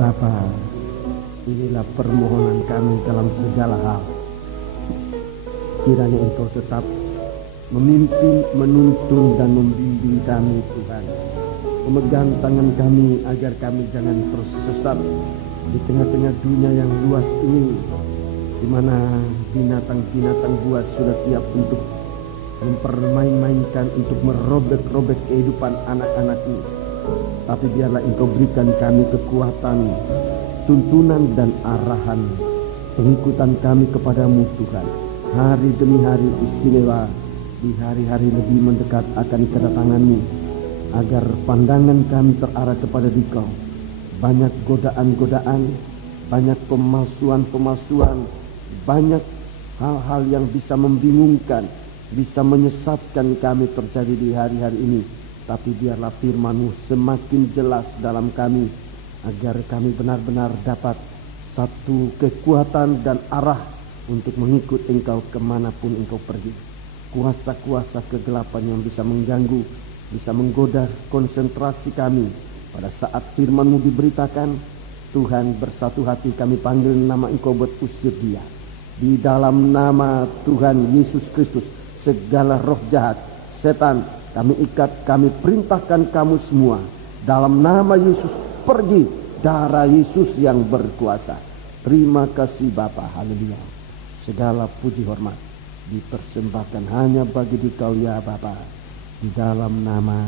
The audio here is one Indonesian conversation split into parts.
Bapa, inilah permohonan kami dalam segala hal. Kiranya Engkau tetap memimpin, menuntun dan membimbing kami Tuhan. Memegang tangan kami agar kami jangan tersesat di tengah-tengah dunia yang luas ini, di mana binatang-binatang buas sudah siap untuk mempermain-mainkan, untuk merobek-robek kehidupan anak-anak-Mu. Tapi biarlah Engkau berikan kami kekuatan, tuntunan dan arahan, pengikutan kami kepadamu Tuhan. Hari demi hari istimewa, di hari-hari lebih mendekat akan kedatangan-Mu, agar pandangan kami terarah kepada Dikau. Banyak godaan-godaan, banyak pemalsuan-pemalsuan, banyak hal-hal yang bisa membingungkan, bisa menyesatkan kami terjadi di hari-hari ini. Tapi biarlah firman-Mu semakin jelas dalam kami, agar kami benar-benar dapat satu kekuatan dan arah untuk mengikut Engkau kemanapun Engkau pergi. Kuasa-kuasa kegelapan yang bisa mengganggu, bisa menggoda konsentrasi kami pada saat firman-Mu diberitakan, Tuhan, bersatu hati kami panggil nama Engkau buat usir dia. Di dalam nama Tuhan Yesus Kristus, segala roh jahat, setan, kami ikat, kami perintahkan kamu semua. Dalam nama Yesus, pergi. Darah Yesus yang berkuasa. Terima kasih Bapa, haleluya. Segala puji hormat dipersembahkan hanya bagi Dikau ya Bapa. Di dalam nama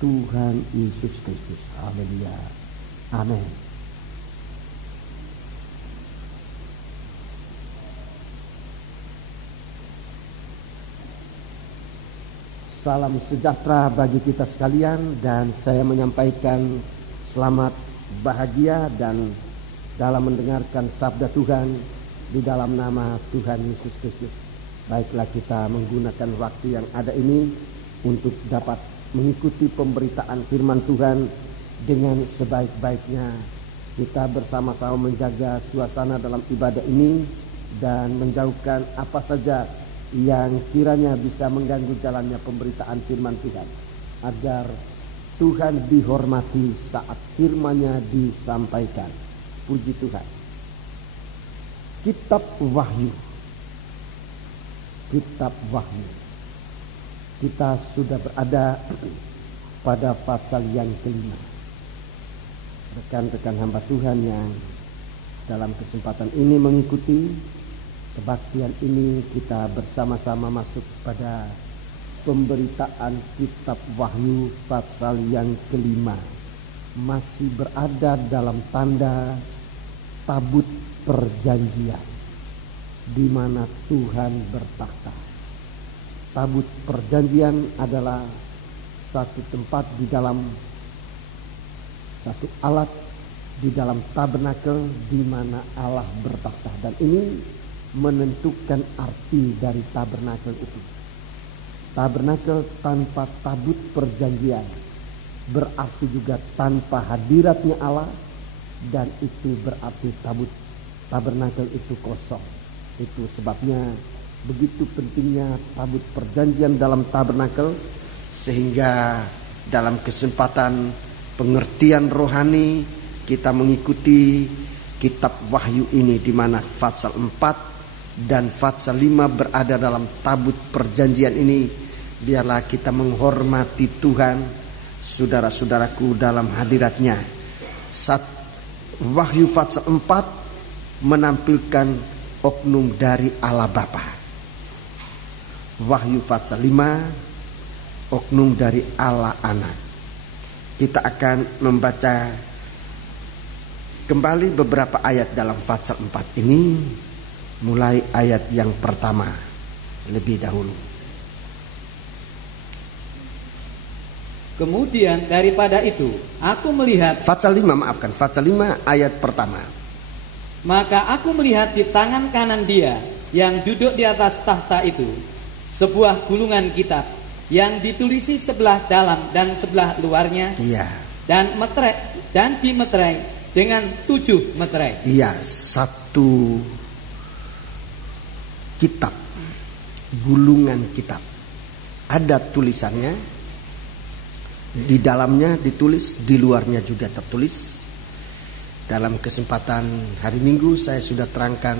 Tuhan Yesus Kristus, haleluya, amin. Salam sejahtera bagi kita sekalian, dan saya menyampaikan selamat bahagia dan dalam mendengarkan sabda Tuhan di dalam nama Tuhan Yesus Kristus. Baiklah, kita menggunakan waktu yang ada ini untuk dapat mengikuti pemberitaan firman Tuhan dengan sebaik-baiknya. Kita bersama-sama menjaga suasana dalam ibadah ini dan menjauhkan apa saja yang kiranya bisa mengganggu jalannya pemberitaan firman Tuhan, agar Tuhan dihormati saat firman-Nya disampaikan. Puji Tuhan. Kitab Wahyu. Kitab Wahyu. Kita sudah berada pada pasal yang kelima. Rekan-rekan hamba Tuhan yang dalam kesempatan ini mengikuti kebaktian ini, kita bersama-sama masuk pada pemberitaan kitab Wahyu pasal yang kelima. Masih berada dalam tanda tabut perjanjian, di mana Tuhan bertakhta. Tabut perjanjian adalah satu tempat di dalam satu alat di dalam tabernakel di mana Allah bertakhta, dan ini menentukan arti dari tabernakel itu. Tabernakel tanpa tabut perjanjian berarti juga tanpa hadiratnya Allah, dan itu berarti tabernakel itu kosong. Itu sebabnya begitu pentingnya tabut perjanjian dalam tabernakel, sehingga dalam kesempatan pengertian rohani kita mengikuti kitab Wahyu ini, di mana pasal 4 dan pasal 5 berada dalam tabut perjanjian ini. Biarlah kita menghormati Tuhan, saudara-saudaraku, dalam hadiratnya. Wahyu pasal 4 menampilkan oknum dari Allah Bapa. Wahyu pasal 5 oknum dari Allah Anak. Kita akan membaca kembali beberapa ayat dalam pasal 4 ini, mulai ayat yang pertama lebih dahulu. Kemudian daripada itu, aku melihat, pasal 5 ayat pertama. Maka aku melihat di tangan kanan Dia yang duduk di atas tahta itu sebuah gulungan kitab yang ditulisi sebelah dalam dan sebelah luarnya, iya, dan dimeterai dengan 7 meterai. Iya, satu kitab, gulungan kitab. Ada tulisannya, di dalamnya ditulis, di luarnya juga tertulis. Dalam kesempatan hari Minggu saya sudah terangkan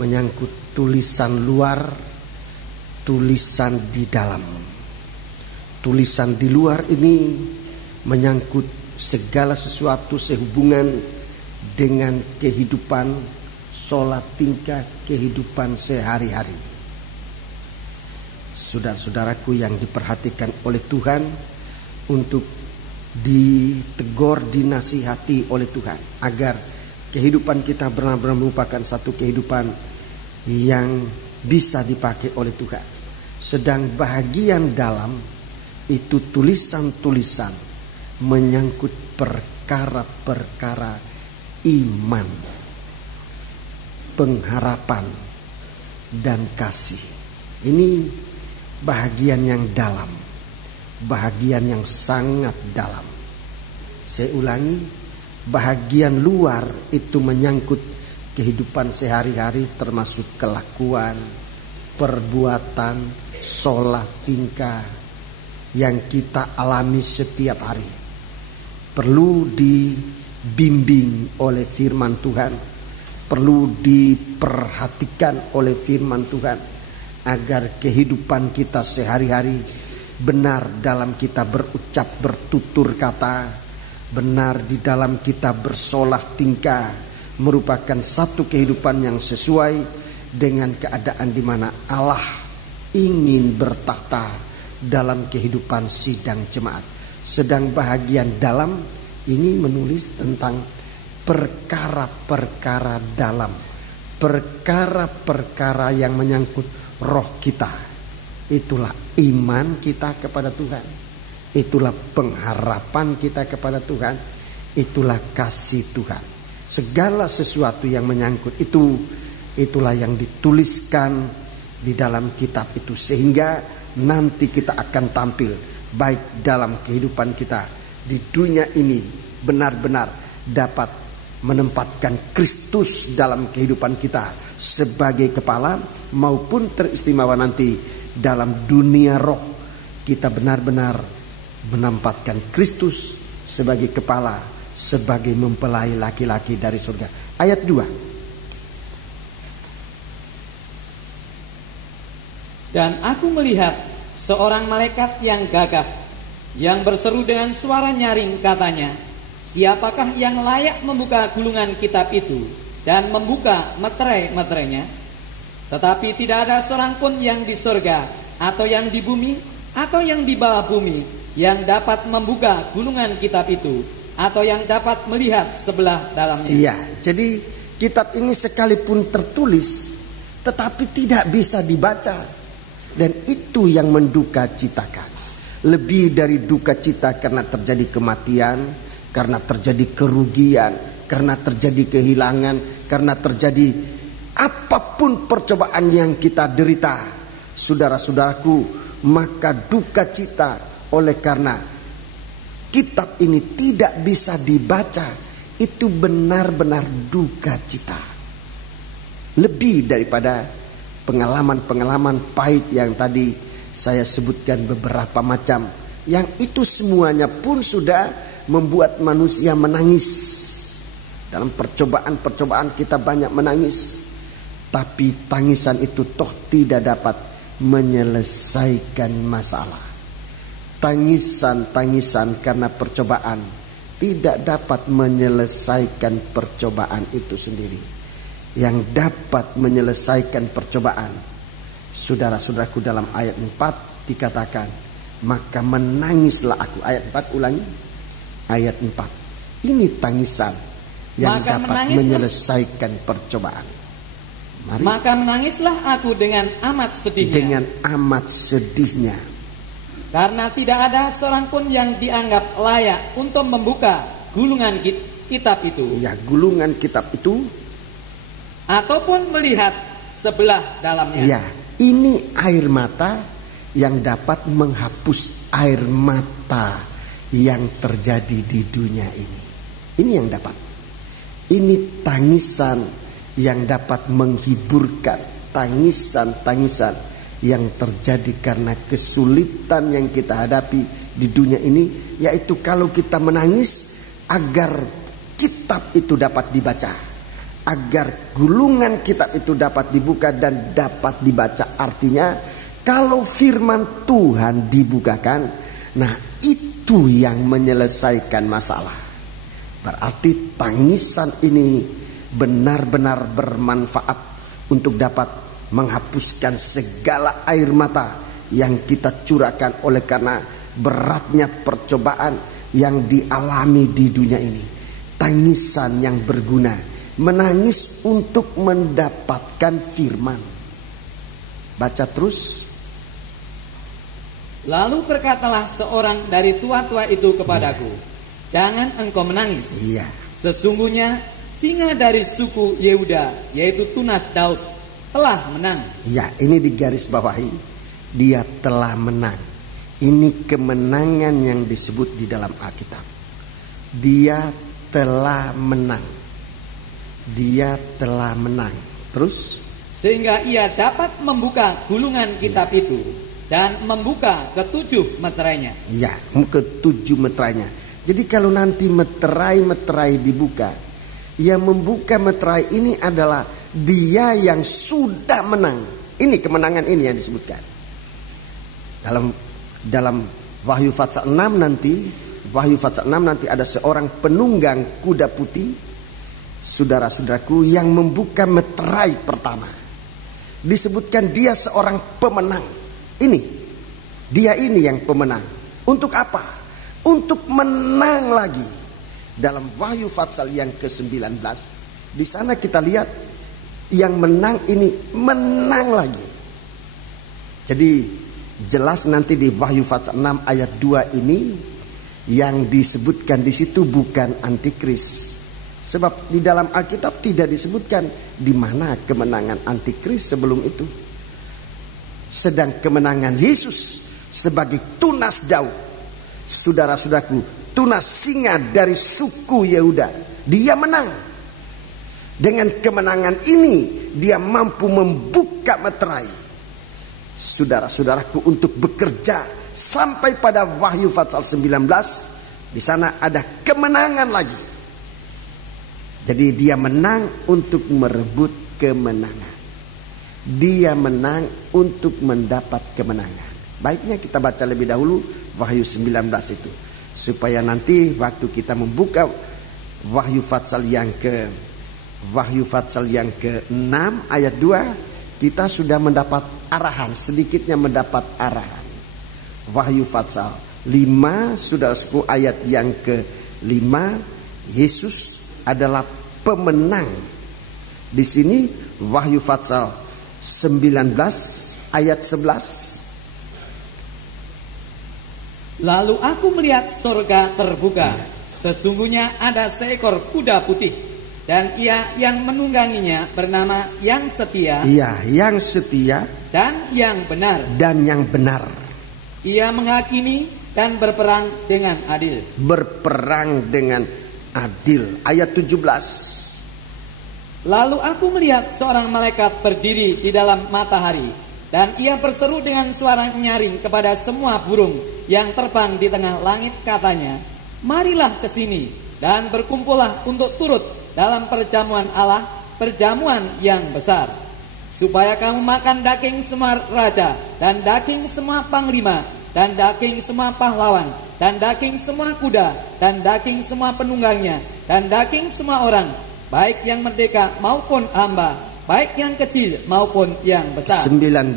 menyangkut tulisan luar, tulisan di dalam. Tulisan di luar ini menyangkut segala sesuatu sehubungan dengan kehidupan, sholat tingkah, kehidupan sehari-hari. Saudara-saudaraku yang diperhatikan oleh Tuhan, untuk ditegur, dinasihati oleh Tuhan agar kehidupan kita benar-benar merupakan satu kehidupan yang bisa dipakai oleh Tuhan. Sedang bahagian dalam itu tulisan-tulisan menyangkut perkara-perkara iman, pengharapan, dan kasih. Ini bahagian yang dalam, bahagian yang sangat dalam. Saya ulangi, bahagian luar itu menyangkut kehidupan sehari-hari, termasuk kelakuan, perbuatan, sholat tingkah yang kita alami setiap hari. Perlu dibimbing oleh firman Tuhan, perlu diperhatikan oleh firman Tuhan agar kehidupan kita sehari-hari benar dalam kita berucap, bertutur kata, benar di dalam kita bersolah tingkah, merupakan satu kehidupan yang sesuai dengan keadaan di mana Allah ingin bertahta dalam kehidupan sidang jemaat. Sedang bahagian dalam ini menulis tentang perkara-perkara dalam, perkara-perkara yang menyangkut roh kita. Itulah iman kita kepada Tuhan, itulah pengharapan kita kepada Tuhan, itulah kasih Tuhan. Segala sesuatu yang menyangkut itulah yang dituliskan di dalam kitab itu, sehingga nanti kita akan tampil baik dalam kehidupan kita di dunia ini benar-benar dapat menempatkan Kristus dalam kehidupan kita sebagai kepala, maupun teristimewa nanti dalam dunia roh kita benar-benar menempatkan Kristus sebagai kepala, sebagai mempelai laki-laki dari surga. Ayat 2. Dan aku melihat seorang malaikat yang gagah, yang berseru dengan suara nyaring, katanya, siapakah yang layak membuka gulungan kitab itu dan membuka meterai-meterainya? Tetapi tidak ada seorang pun yang di surga atau yang di bumi atau yang di bawah bumi yang dapat membuka gulungan kitab itu atau yang dapat melihat sebelah dalamnya. Iya, jadi kitab ini sekalipun tertulis tetapi tidak bisa dibaca. Dan itu yang menduka citakan. Lebih dari duka cita karena terjadi kematian, karena terjadi kerugian, karena terjadi kehilangan, karena terjadi apapun percobaan yang kita derita, saudara-saudaraku, maka duka cita oleh karena kitab ini tidak bisa dibaca, itu benar-benar duka cita. Lebih daripada pengalaman-pengalaman pahit yang tadi saya sebutkan beberapa macam, yang itu semuanya pun sudah membuat manusia menangis. Dalam percobaan-percobaan kita banyak menangis, tapi tangisan itu toh tidak dapat menyelesaikan masalah. Tangisan-tangisan karena percobaan tidak dapat menyelesaikan percobaan itu sendiri. Yang dapat menyelesaikan percobaan, saudara-saudaraku, dalam ayat 4 dikatakan, maka menangislah aku. Ayat 4, ulangi, ayat 4. Ini tangisan yang maka dapat menyelesaikan percobaan. Mari. Maka menangislah aku dengan amat sedihnya. Dengan amat sedihnya. Karena tidak ada seorang pun yang dianggap layak untuk membuka gulungan kitab itu. Ya, gulungan kitab itu, ataupun melihat sebelah dalamnya. Ya, ini air mata yang dapat menghapus air mata yang terjadi di dunia ini. Ini yang dapat. Ini tangisan yang dapat menghiburkan, tangisan-tangisan yang terjadi karena kesulitan yang kita hadapi di dunia ini, yaitu kalau kita menangis agar kitab itu dapat dibaca. Agar gulungan kitab itu dapat dibuka dan dapat dibaca. Artinya kalau firman Tuhan dibukakan, nah itu yang menyelesaikan masalah. Berarti tangisan ini benar-benar bermanfaat untuk dapat menghapuskan segala air mata yang kita curahkan oleh karena beratnya percobaan yang dialami di dunia ini. Tangisan yang berguna, menangis untuk mendapatkan firman. Baca terus. Lalu berkatalah seorang dari tua-tua itu kepadaku, jangan engkau menangis. Iya. Sesungguhnya singa dari suku Yehuda, yaitu tunas Daud, telah menang. Ya, ini digarisbawahi. Dia telah menang. Ini kemenangan yang disebut di dalam Alkitab. Dia telah menang. Dia telah menang. Terus? Sehingga ia dapat membuka gulungan kitab itu dan membuka ketujuh meterainya. Ya, ketujuh meterainya. Jadi kalau nanti meterai-meterai dibuka, yang membuka meterai ini adalah dia yang sudah menang. Ini kemenangan ini yang disebutkan. Dalam Wahyu Pasal 6 nanti ada seorang penunggang kuda putih, saudara-saudaraku, yang membuka meterai pertama. Disebutkan dia seorang pemenang. Dia ini yang pemenang. Untuk apa? Untuk menang lagi. Dalam Wahyu Pasal yang ke-19, di sana kita lihat yang menang ini menang lagi. Jadi jelas nanti di Wahyu Pasal 6 ayat 2 ini yang disebutkan di situ bukan antikris. Sebab di dalam Alkitab tidak disebutkan di mana kemenangan antikris sebelum itu. Sedang kemenangan Yesus sebagai tunas Daud, saudara-saudaraku, tunas singa dari suku Yehuda, dia menang. Dengan kemenangan ini dia mampu membuka meterai saudara-saudaraku untuk bekerja sampai pada Wahyu Pasal 19. Di sana ada kemenangan lagi. Jadi dia menang untuk merebut kemenangan. Dia menang untuk mendapat kemenangan. Baiknya kita baca lebih dahulu Wahyu 19 itu, supaya nanti waktu kita membuka Wahyu Pasal yang ke-6 ayat 2, kita sudah mendapat arahan, sedikitnya mendapat arahan. Wahyu Pasal 5, saudaraku, ayat yang ke-5, Yesus adalah pemenang. Di sini Wahyu Pasal 19 ayat 11. Lalu aku melihat sorga terbuka. Sesungguhnya ada seekor kuda putih, dan ia yang menungganginya bernama Yang Setia. Iya, yang setia dan yang benar. Dan yang benar. Ia menghakimi dan berperang dengan adil. Berperang dengan adil. Ayat 17. Lalu aku melihat seorang malaikat berdiri di dalam matahari, dan ia berseru dengan suara nyaring kepada semua burung yang terbang di tengah langit, katanya, marilah ke sini dan berkumpullah untuk turut dalam perjamuan Allah, perjamuan yang besar, supaya kamu makan daging semua raja, dan daging semua panglima, dan daging semua pahlawan, dan daging semua kuda, dan daging semua penunggangnya, dan daging semua orang, baik yang merdeka maupun hamba, baik yang kecil maupun yang besar. 19.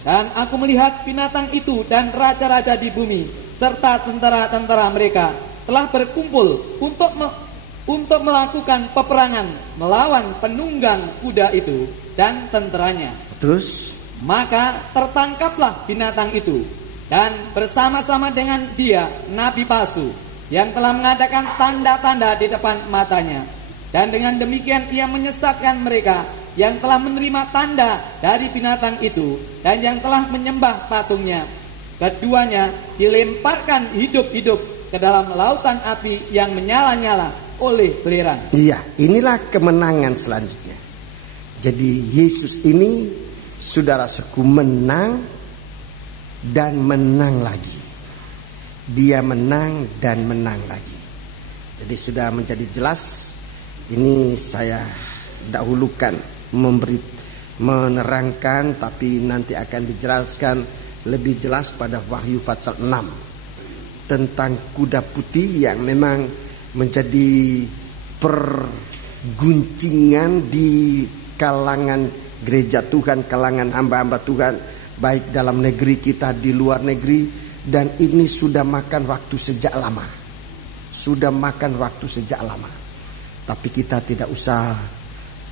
Dan aku melihat binatang itu dan raja-raja di bumi serta tentara-tentara mereka telah berkumpul untuk melakukan peperangan melawan penunggang kuda itu dan tenteranya. Terus, maka tertangkaplah binatang itu, dan bersama-sama dengan dia nabi palsu yang telah mengadakan tanda-tanda di depan matanya. Dan dengan demikian ia menyesatkan mereka yang telah menerima tanda dari binatang itu dan yang telah menyembah patungnya. Keduanya dilemparkan hidup-hidup ke dalam lautan api yang menyala-nyala oleh belerang. Iya, inilah kemenangan selanjutnya. Jadi Yesus ini, saudara-saudaraku, menang dan menang lagi. Dia menang dan menang lagi. Jadi sudah menjadi jelas. Ini saya dahulukan menerangkan, tapi nanti akan dijelaskan lebih jelas pada Wahyu pasal 6 tentang kuda putih yang memang menjadi perguncingan di kalangan gereja Tuhan, kalangan hamba-hamba Tuhan, baik dalam negeri kita, di luar negeri. Dan ini sudah makan waktu sejak lama. Tapi kita tidak usah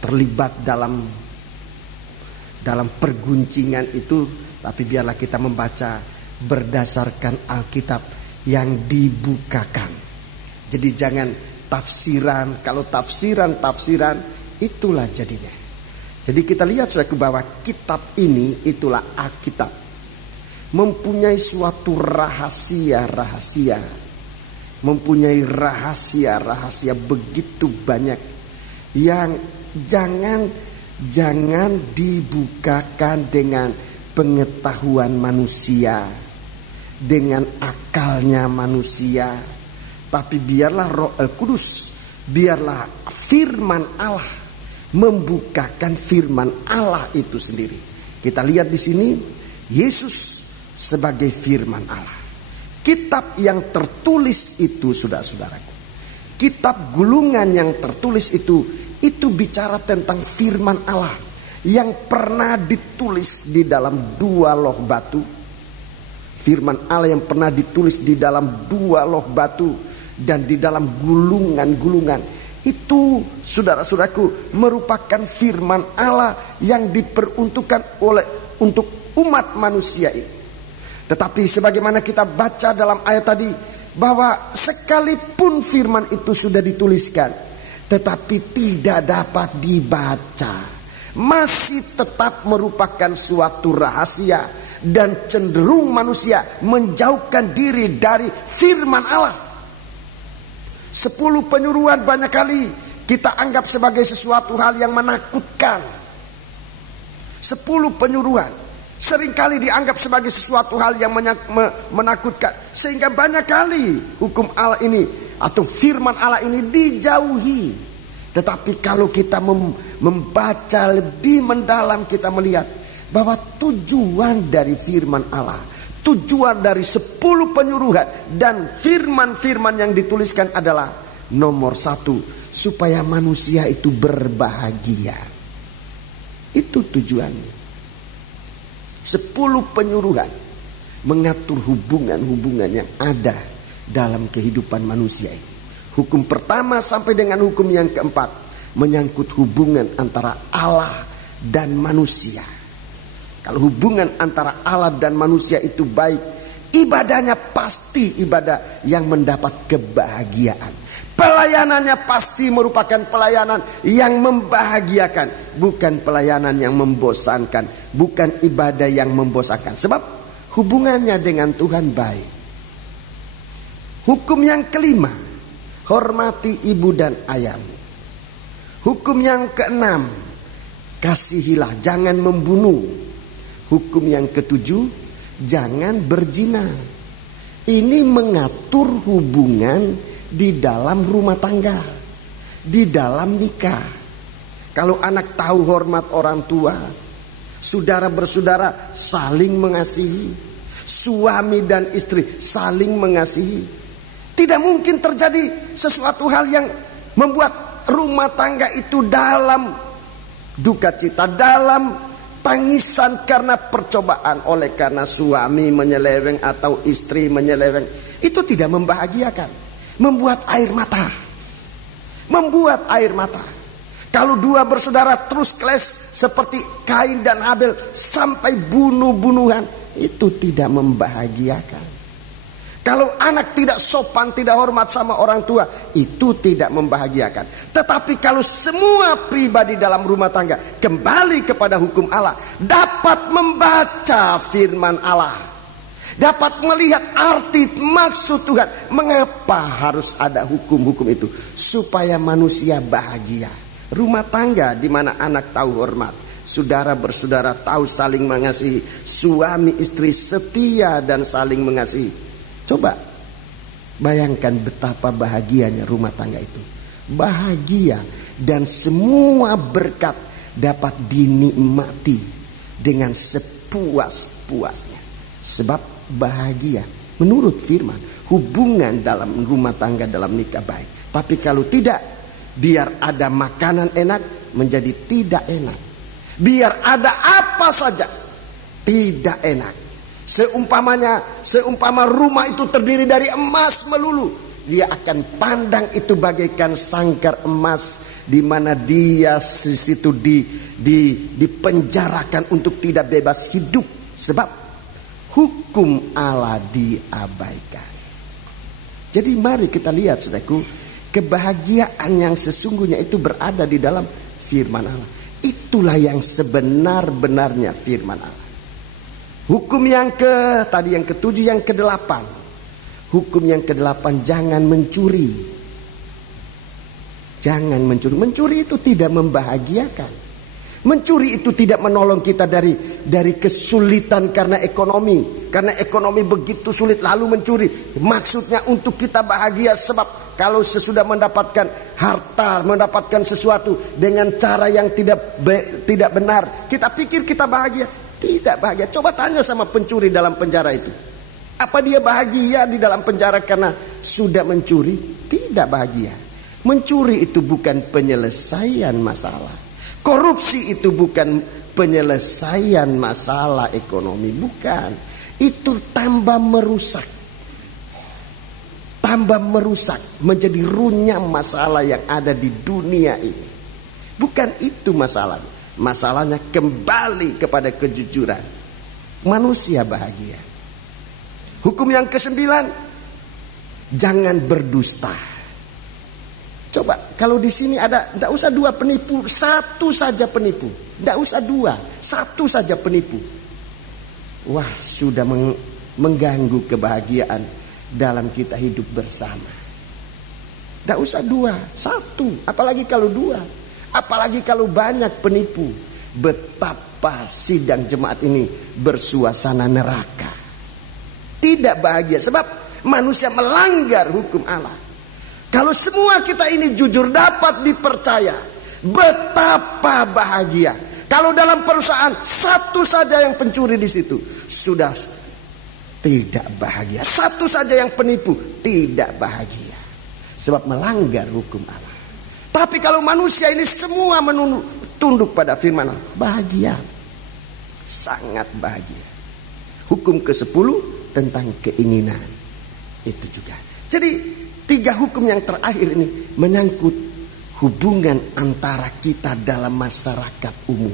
terlibat dalam perguncingan itu, tapi biarlah kita membaca berdasarkan Alkitab yang dibukakan. Jadi jangan tafsiran. Kalau tafsiran itulah jadinya. Jadi kita lihat saudaraku bahwa kitab ini itulah Alkitab, mempunyai suatu rahasia-rahasia, mempunyai rahasia-rahasia begitu banyak yang jangan dibukakan dengan pengetahuan manusia, dengan akalnya manusia, tapi biarlah Roh Kudus, biarlah firman Allah membukakan firman Allah itu sendiri. Kita lihat di sini Yesus sebagai firman Allah. Kitab yang tertulis itu, saudara-saudaraku, kitab gulungan yang tertulis itu bicara tentang firman Allah yang pernah ditulis di dalam 2 loh batu. Firman Allah yang pernah ditulis di dalam 2 loh batu dan di dalam gulungan-gulungan. Itu, saudara-saudaraku, merupakan firman Allah yang diperuntukkan untuk umat manusia ini. Tetapi sebagaimana kita baca dalam ayat tadi, bahwa sekalipun firman itu sudah dituliskan, tetapi tidak dapat dibaca, masih tetap merupakan suatu rahasia, dan cenderung manusia menjauhkan diri dari firman Allah. 10 penyuruhan banyak kali kita anggap sebagai sesuatu hal yang menakutkan. 10 penyuruhan seringkali dianggap sebagai sesuatu hal yang menakutkan, sehingga banyak kali hukum Allah ini atau firman Allah ini dijauhi. Tetapi kalau kita membaca lebih mendalam, kita melihat bahwa tujuan dari firman Allah, tujuan dari 10 penyuruhan dan firman-firman yang dituliskan adalah nomor 1, supaya manusia itu berbahagia. Itu tujuannya. 10 penyuruhan mengatur hubungan-hubungan yang ada dalam kehidupan manusia ini. Hukum pertama sampai dengan hukum yang keempat menyangkut hubungan antara Allah dan manusia. Kalau hubungan antara Allah dan manusia itu baik, ibadahnya pasti ibadah yang mendapat kebahagiaan. Pelayanannya pasti merupakan pelayanan yang membahagiakan, bukan pelayanan yang membosankan, bukan ibadah yang membosankan. Sebab hubungannya dengan Tuhan baik. Hukum yang kelima, hormati ibu dan ayahmu. Hukum yang keenam, kasihilah, jangan membunuh. Hukum yang ketujuh, jangan berzina. Ini mengatur hubungan di dalam rumah tangga, di dalam nikah. Kalau anak tahu hormat orang tua, saudara bersaudara saling mengasihi, suami dan istri saling mengasihi, tidak mungkin terjadi sesuatu hal yang membuat rumah tangga itu dalam duka cita, dalam tangisan karena percobaan, oleh karena suami menyeleweng atau istri menyeleweng. Itu tidak membahagiakan. Membuat air mata. Kalau 2 bersaudara terus clash seperti Kain dan Habel sampai bunuh-bunuhan, itu tidak membahagiakan. Kalau anak tidak sopan, tidak hormat sama orang tua, itu tidak membahagiakan. Tetapi kalau semua pribadi dalam rumah tangga kembali kepada hukum Allah, dapat membaca firman Allah, dapat melihat arti maksud Tuhan, mengapa harus ada hukum-hukum itu? Supaya manusia bahagia. Rumah tangga di mana anak tahu hormat, saudara bersaudara tahu saling mengasihi, suami istri setia dan saling mengasihi. Coba Bayangkan betapa bahagianya rumah tangga itu. Bahagia dan semua berkat dapat dinikmati dengan sepuas-puasnya. Sebab bahagia menurut firman, hubungan dalam rumah tangga dalam nikah baik. Tapi kalau tidak, biar ada makanan enak menjadi tidak enak. Biar ada apa saja tidak enak. Seumpama rumah itu terdiri dari emas melulu, dia akan pandang itu bagaikan sangkar emas, di mana dia situ dipenjarakan untuk tidak bebas hidup. Sebab hukum Allah diabaikan. Jadi mari kita lihat, saudaraku, kebahagiaan yang sesungguhnya itu berada di dalam firman Allah. Itulah yang sebenar-benarnya firman Allah. Hukum yang ketujuh, yang kedelapan. Hukum yang kedelapan, jangan mencuri. Jangan mencuri. Mencuri itu tidak membahagiakan. Mencuri itu tidak menolong kita dari kesulitan karena ekonomi. Karena ekonomi begitu sulit lalu mencuri. Maksudnya untuk kita bahagia, sebab kalau sesudah mendapatkan harta, mendapatkan sesuatu dengan cara yang tidak benar, kita pikir kita bahagia. Tidak bahagia. Coba tanya sama pencuri dalam penjara itu. Apa dia bahagia di dalam penjara karena sudah mencuri? Tidak bahagia. Mencuri itu bukan penyelesaian masalah. Korupsi itu bukan penyelesaian masalah ekonomi. Bukan. Itu tambah merusak. Tambah merusak. Menjadi runyam masalah yang ada di dunia ini. Bukan itu masalahnya. Masalahnya kembali kepada kejujuran. Manusia bahagia. Hukum yang ke-9, jangan berdusta. Coba kalau di sini ada, tidak usah 2 penipu, 1 saja penipu. Tidak usah 2, 1 saja penipu. Wah, sudah mengganggu kebahagiaan dalam kita hidup bersama. Tidak usah 2, 1. Apalagi kalau 2. Apalagi kalau banyak penipu. Betapa sidang jemaat ini bersuasana neraka. Tidak bahagia. Sebab manusia melanggar hukum Allah. Kalau semua kita ini jujur dapat dipercaya, betapa bahagia. Kalau dalam perusahaan 1 saja yang pencuri di situ, sudah tidak bahagia. 1 saja yang penipu, tidak bahagia. Sebab melanggar hukum Allah. Tapi kalau manusia ini semua tunduk pada firman Allah, bahagia. Sangat bahagia. Hukum ke-10 tentang keinginan. Itu juga. Jadi 3 hukum yang terakhir ini menyangkut hubungan antara kita dalam masyarakat umum.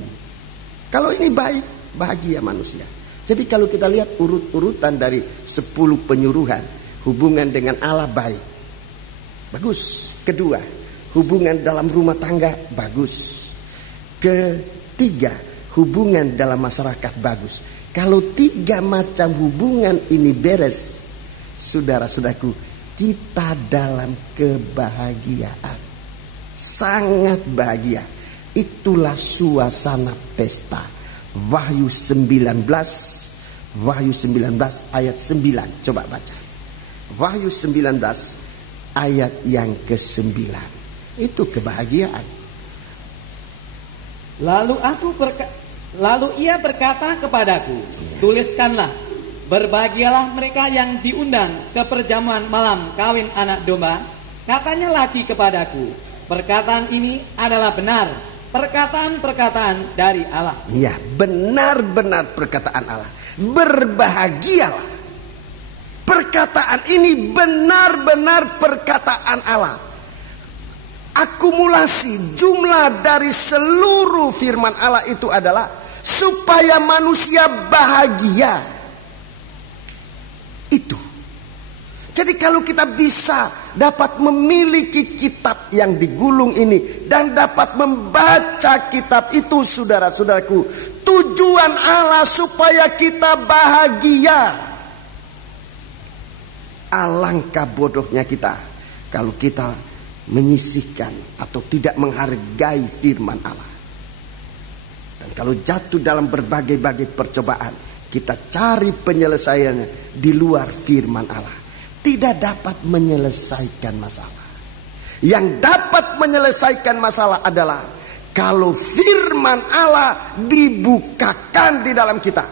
Kalau ini baik, bahagia manusia. Jadi kalau kita lihat urut-urutan dari 10 penyuruhan, hubungan dengan Allah baik. Bagus. Kedua, hubungan dalam rumah tangga bagus. Ketiga, hubungan dalam masyarakat bagus. Kalau 3 macam hubungan ini beres, saudara-saudaraku, kita dalam kebahagiaan. Sangat bahagia. Itulah suasana pesta. Wahyu 19 ayat 9. Coba baca. Wahyu 19 ayat yang ke-9. Itu kebahagiaan. Lalu ia berkata kepadaku, tuliskanlah, berbahagialah mereka yang diundang ke perjamuan malam kawin anak domba. Katanya lagi kepadaku, perkataan ini adalah benar, perkataan-perkataan dari Allah. Ya, benar-benar perkataan Allah. Berbahagialah. Perkataan ini benar-benar perkataan Allah. Akumulasi jumlah dari seluruh firman Allah itu adalah supaya manusia bahagia. Itu. Jadi kalau kita bisa dapat memiliki kitab yang digulung ini dan dapat membaca kitab itu, saudara-saudaraku, tujuan Allah supaya kita bahagia. Alangkah bodohnya kita kalau kita menyisihkan atau tidak menghargai firman Allah. Dan kalau jatuh dalam berbagai-bagai percobaan, kita cari penyelesaiannya di luar firman Allah. tidak dapat menyelesaikan masalah. Yang dapat menyelesaikan masalah adalah kalau firman Allah dibukakan di dalam kita.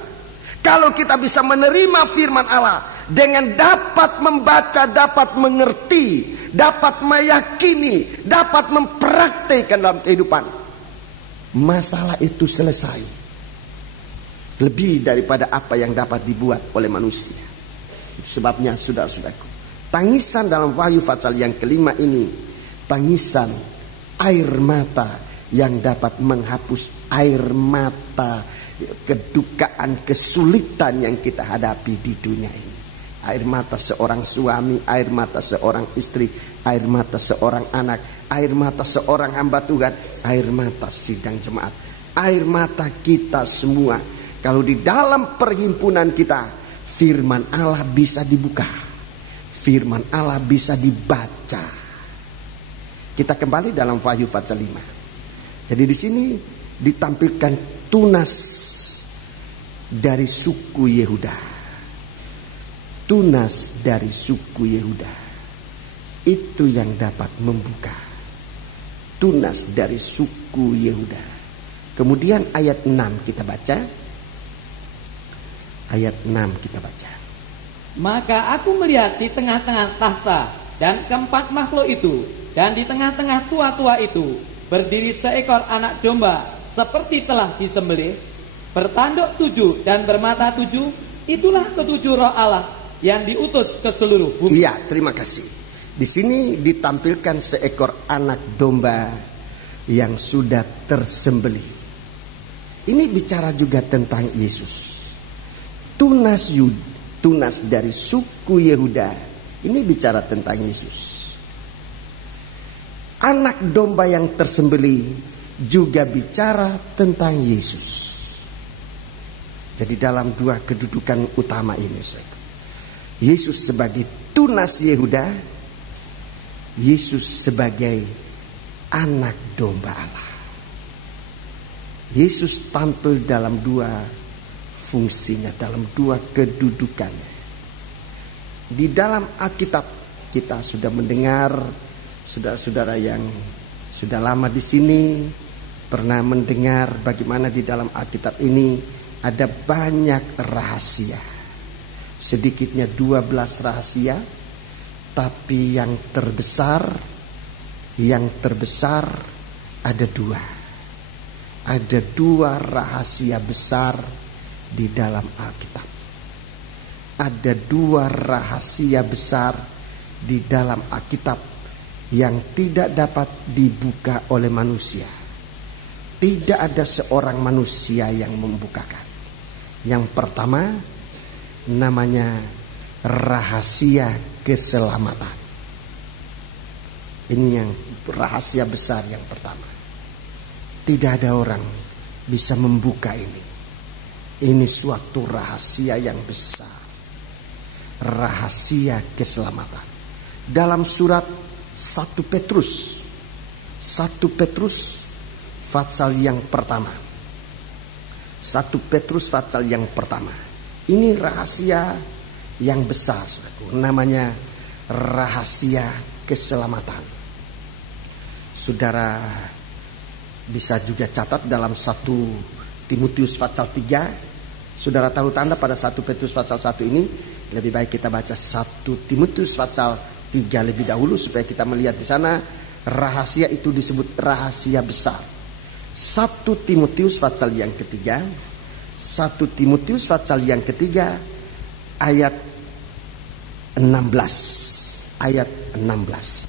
Kalau kita bisa menerima firman Allah dengan dapat membaca, dapat mengerti, dapat meyakini, dapat mempraktikkan dalam kehidupan, masalah itu selesai. Lebih daripada apa yang dapat dibuat oleh manusia. Sebabnya saudara-saudaraku, tangisan dalam Wahyu pasal yang kelima ini, tangisan air mata yang dapat menghapus air mata kedukaan, kesulitan yang kita hadapi di dunia ini. Air mata seorang suami, air mata seorang istri, air mata seorang anak, air mata seorang hamba Tuhan, air mata sidang jemaat, air mata kita semua. Kalau di dalam perhimpunan kita, firman Allah bisa dibuka, firman Allah bisa dibaca. Kita kembali dalam Wahyu pasal 5. Jadi di sini ditampilkan tunas dari suku Yehuda. Tunas dari suku Yehuda. Itu yang dapat membuka. Tunas dari suku Yehuda. Kemudian ayat 6 kita baca. Ayat 6 kita baca. Maka aku melihat di tengah-tengah tahta dan keempat makhluk itu, dan di tengah-tengah tua-tua itu berdiri seekor anak domba seperti telah disembelih, bertanduk 7 dan bermata 7. Itulah ketujuh roh Allah yang diutus ke seluruh bumi. Iya, terima kasih. Di sini ditampilkan seekor anak domba yang sudah tersembelih. Ini bicara juga tentang Yesus. Tunas dari suku Yehuda. Ini bicara tentang Yesus. Anak domba yang tersembelih juga bicara tentang Yesus. Jadi dalam dua kedudukan utama ini, Yesus sebagai tunas Yehuda, Yesus sebagai anak domba Allah. Yesus tampil dalam dua fungsinya, dalam dua kedudukannya. Di dalam Alkitab kita sudah mendengar, saudara-saudara yang sudah lama di sini pernah mendengar bagaimana di dalam Alkitab ini ada banyak rahasia. Sedikitnya 12 rahasia, tapi yang terbesar ada dua. Ada dua rahasia besar di dalam Alkitab. Ada dua rahasia besar di dalam Alkitab yang tidak dapat dibuka oleh manusia. Tidak ada seorang manusia yang membukakan. Yang pertama namanya rahasia keselamatan. Ini yang rahasia besar yang pertama. Tidak ada orang bisa membuka ini. Ini suatu rahasia yang besar. Rahasia keselamatan. Dalam surat 1 Petrus pasal yang pertama. 1 Petrus pasal yang pertama. Ini rahasia yang besar, saudaraku. Namanya rahasia keselamatan. Saudara bisa juga catat dalam 1 Timotius pasal 3. Saudara tahu tanda pada 1 Petrus pasal 1 ini. Lebih baik kita baca 1 Timotius pasal 3 lebih dahulu supaya kita melihat di sana rahasia itu disebut rahasia besar. 1 Timotius pasal yang ketiga. 1 Timotius pasal yang ketiga ayat 16. Ayat 16.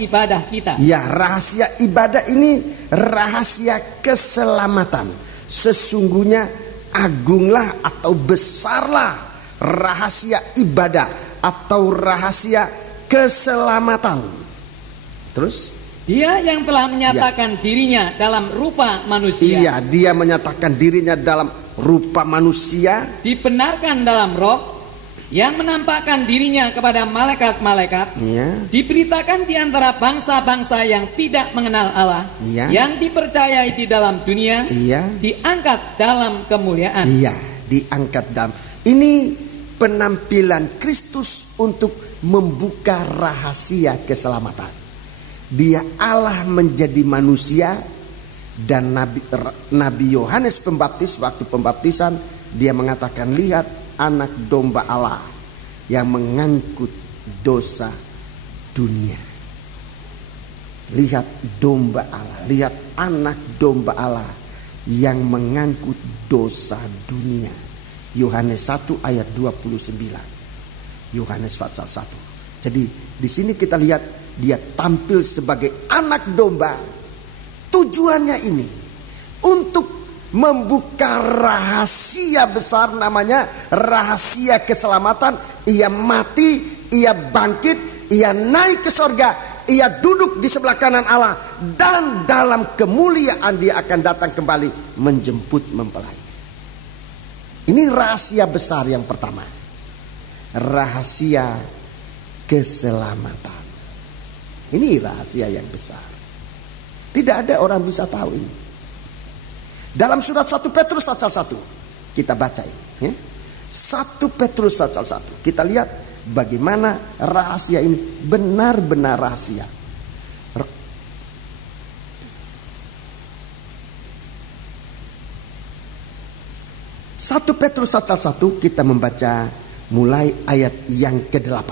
Ibadah kita. Ya, rahasia ibadah ini rahasia keselamatan. Sesungguhnya agunglah atau besarlah rahasia ibadah atau rahasia keselamatan. Terus? Dia yang telah menyatakan dirinya dalam rupa manusia. Iya, dia menyatakan dirinya dalam rupa manusia. Dibenarkan dalam roh. yang menampakkan dirinya kepada malaikat-malaikat, Ya. diberitakan di antara bangsa-bangsa yang tidak mengenal Allah, Iya. yang dipercayai di dalam dunia, Iya. diangkat dalam kemuliaan. Iya, diangkat dalam. Ini penampilan Kristus untuk membuka rahasia keselamatan. Dia Allah menjadi manusia, dan Nabi Yohanes Pembaptis waktu pembaptisan dia mengatakan, lihat anak domba Allah yang mengangkut dosa dunia. Lihat domba Allah, lihat anak domba Allah yang mengangkut dosa dunia. Yohanes 1 ayat 29. Yohanes pasal 1. Jadi di sini kita lihat dia tampil sebagai anak domba. Tujuannya ini untuk membuka rahasia besar, namanya rahasia keselamatan. Ia mati, ia bangkit, ia naik ke sorga, ia duduk di sebelah kanan Allah, dan dalam kemuliaan dia akan datang kembali menjemput mempelai. Ini rahasia besar yang pertama, rahasia keselamatan. Ini rahasia yang besar, tidak ada orang bisa tahu ini. Dalam surat 1 Petrus pasal 1 kita baca ini, ya. 1 Petrus pasal 1 kita lihat bagaimana rahasia ini benar-benar rahasia. 1 Petrus pasal 1 kita membaca mulai ayat yang ke-8.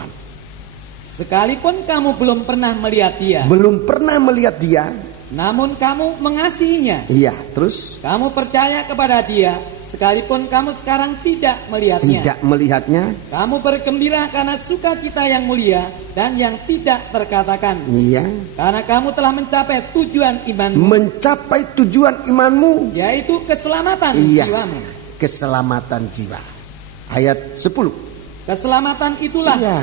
Sekalipun kamu belum pernah melihat dia, Belum pernah melihat dia, namun kamu mengasihinya. iya, terus Kamu percaya kepada dia, sekalipun kamu sekarang tidak melihatnya. tidak melihatnya, Kamu bergembira karena sukacita yang mulia dan yang tidak terkatakan. iya, Karena kamu telah mencapai tujuan imanmu, mencapai tujuan imanmu, yaitu keselamatan iya, jiwamu. keselamatan jiwa. Ayat 10. Keselamatan itulah Iya,